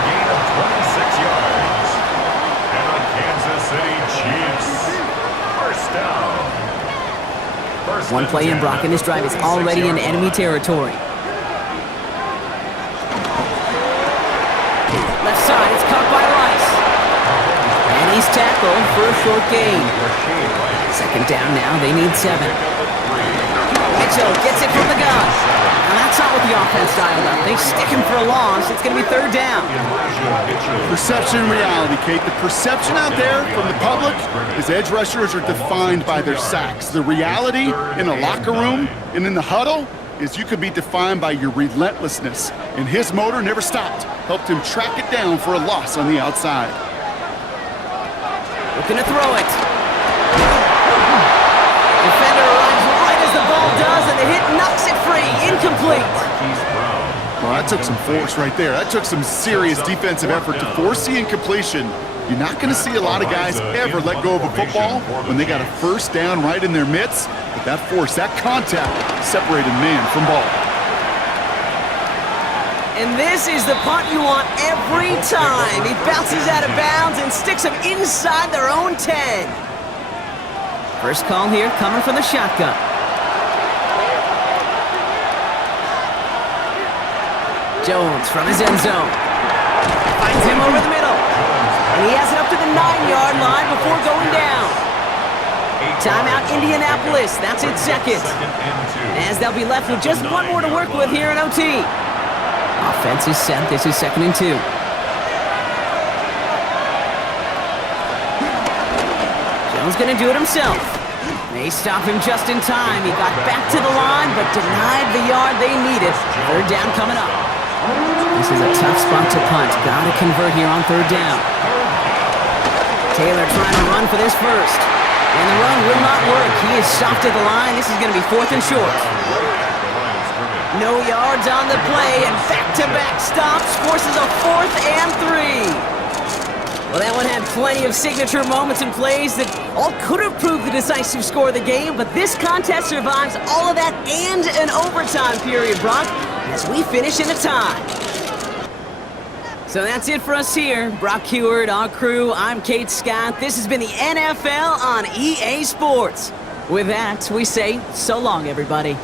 gain of 26 yards. And a Kansas City One play in, Brock, and this drive is already in enemy territory. Left side, it's caught by Rice. And he's tackled for a short gain. Second down now, they need 7. Mitchell gets it from the gun. Now that's not what the offense dialed up. They stick him for a loss. It's going to be 3rd down. Perception and reality, Kate. The perception out there from the public is edge rushers are defined by their sacks. The reality in a locker room and in the huddle is you could be defined by your relentlessness. And his motor never stopped. Helped him track it down for a loss on the outside. Looking to throw it. Defender arrives right as the ball does, and the hit knocks it free. Incomplete. Well, that took some force right there. That took some serious defensive effort to force the incompletion. You're not going to see a lot of guys ever let go of a football when they got a first down right in their midst. But that force, that contact, separated man from ball. And this is the punt you want every time. He bounces out of bounds and sticks them inside their own 10. First call here coming from the shotgun. Jones from his end zone. Finds him over the middle. And he has it up to the 9-yard line before going down. Timeout Indianapolis. That's its 2nd. As they'll be left with just one more to work with here in OT. Offense is set. This is 2nd and 2. Jones going to do it himself. They stop him just in time. He got back to the line, but denied the yard they needed. 3rd down coming up. This is a tough spot to punt. Got to convert here on 3rd down. Taylor trying to run for this first. And the run will not work. He is stopped at the line. This is going to be 4th and short. No yards on the play, and back-to-back stops forces a 4th and 3. Well, that one had plenty of signature moments and plays that all could have proved the decisive score of the game, but this contest survives all of that and an overtime period, Brock, as we finish in a tie. So that's it for us here. Brock Heward, our crew, I'm Kate Scott. This has been the NFL on EA Sports. With that, we say so long, everybody.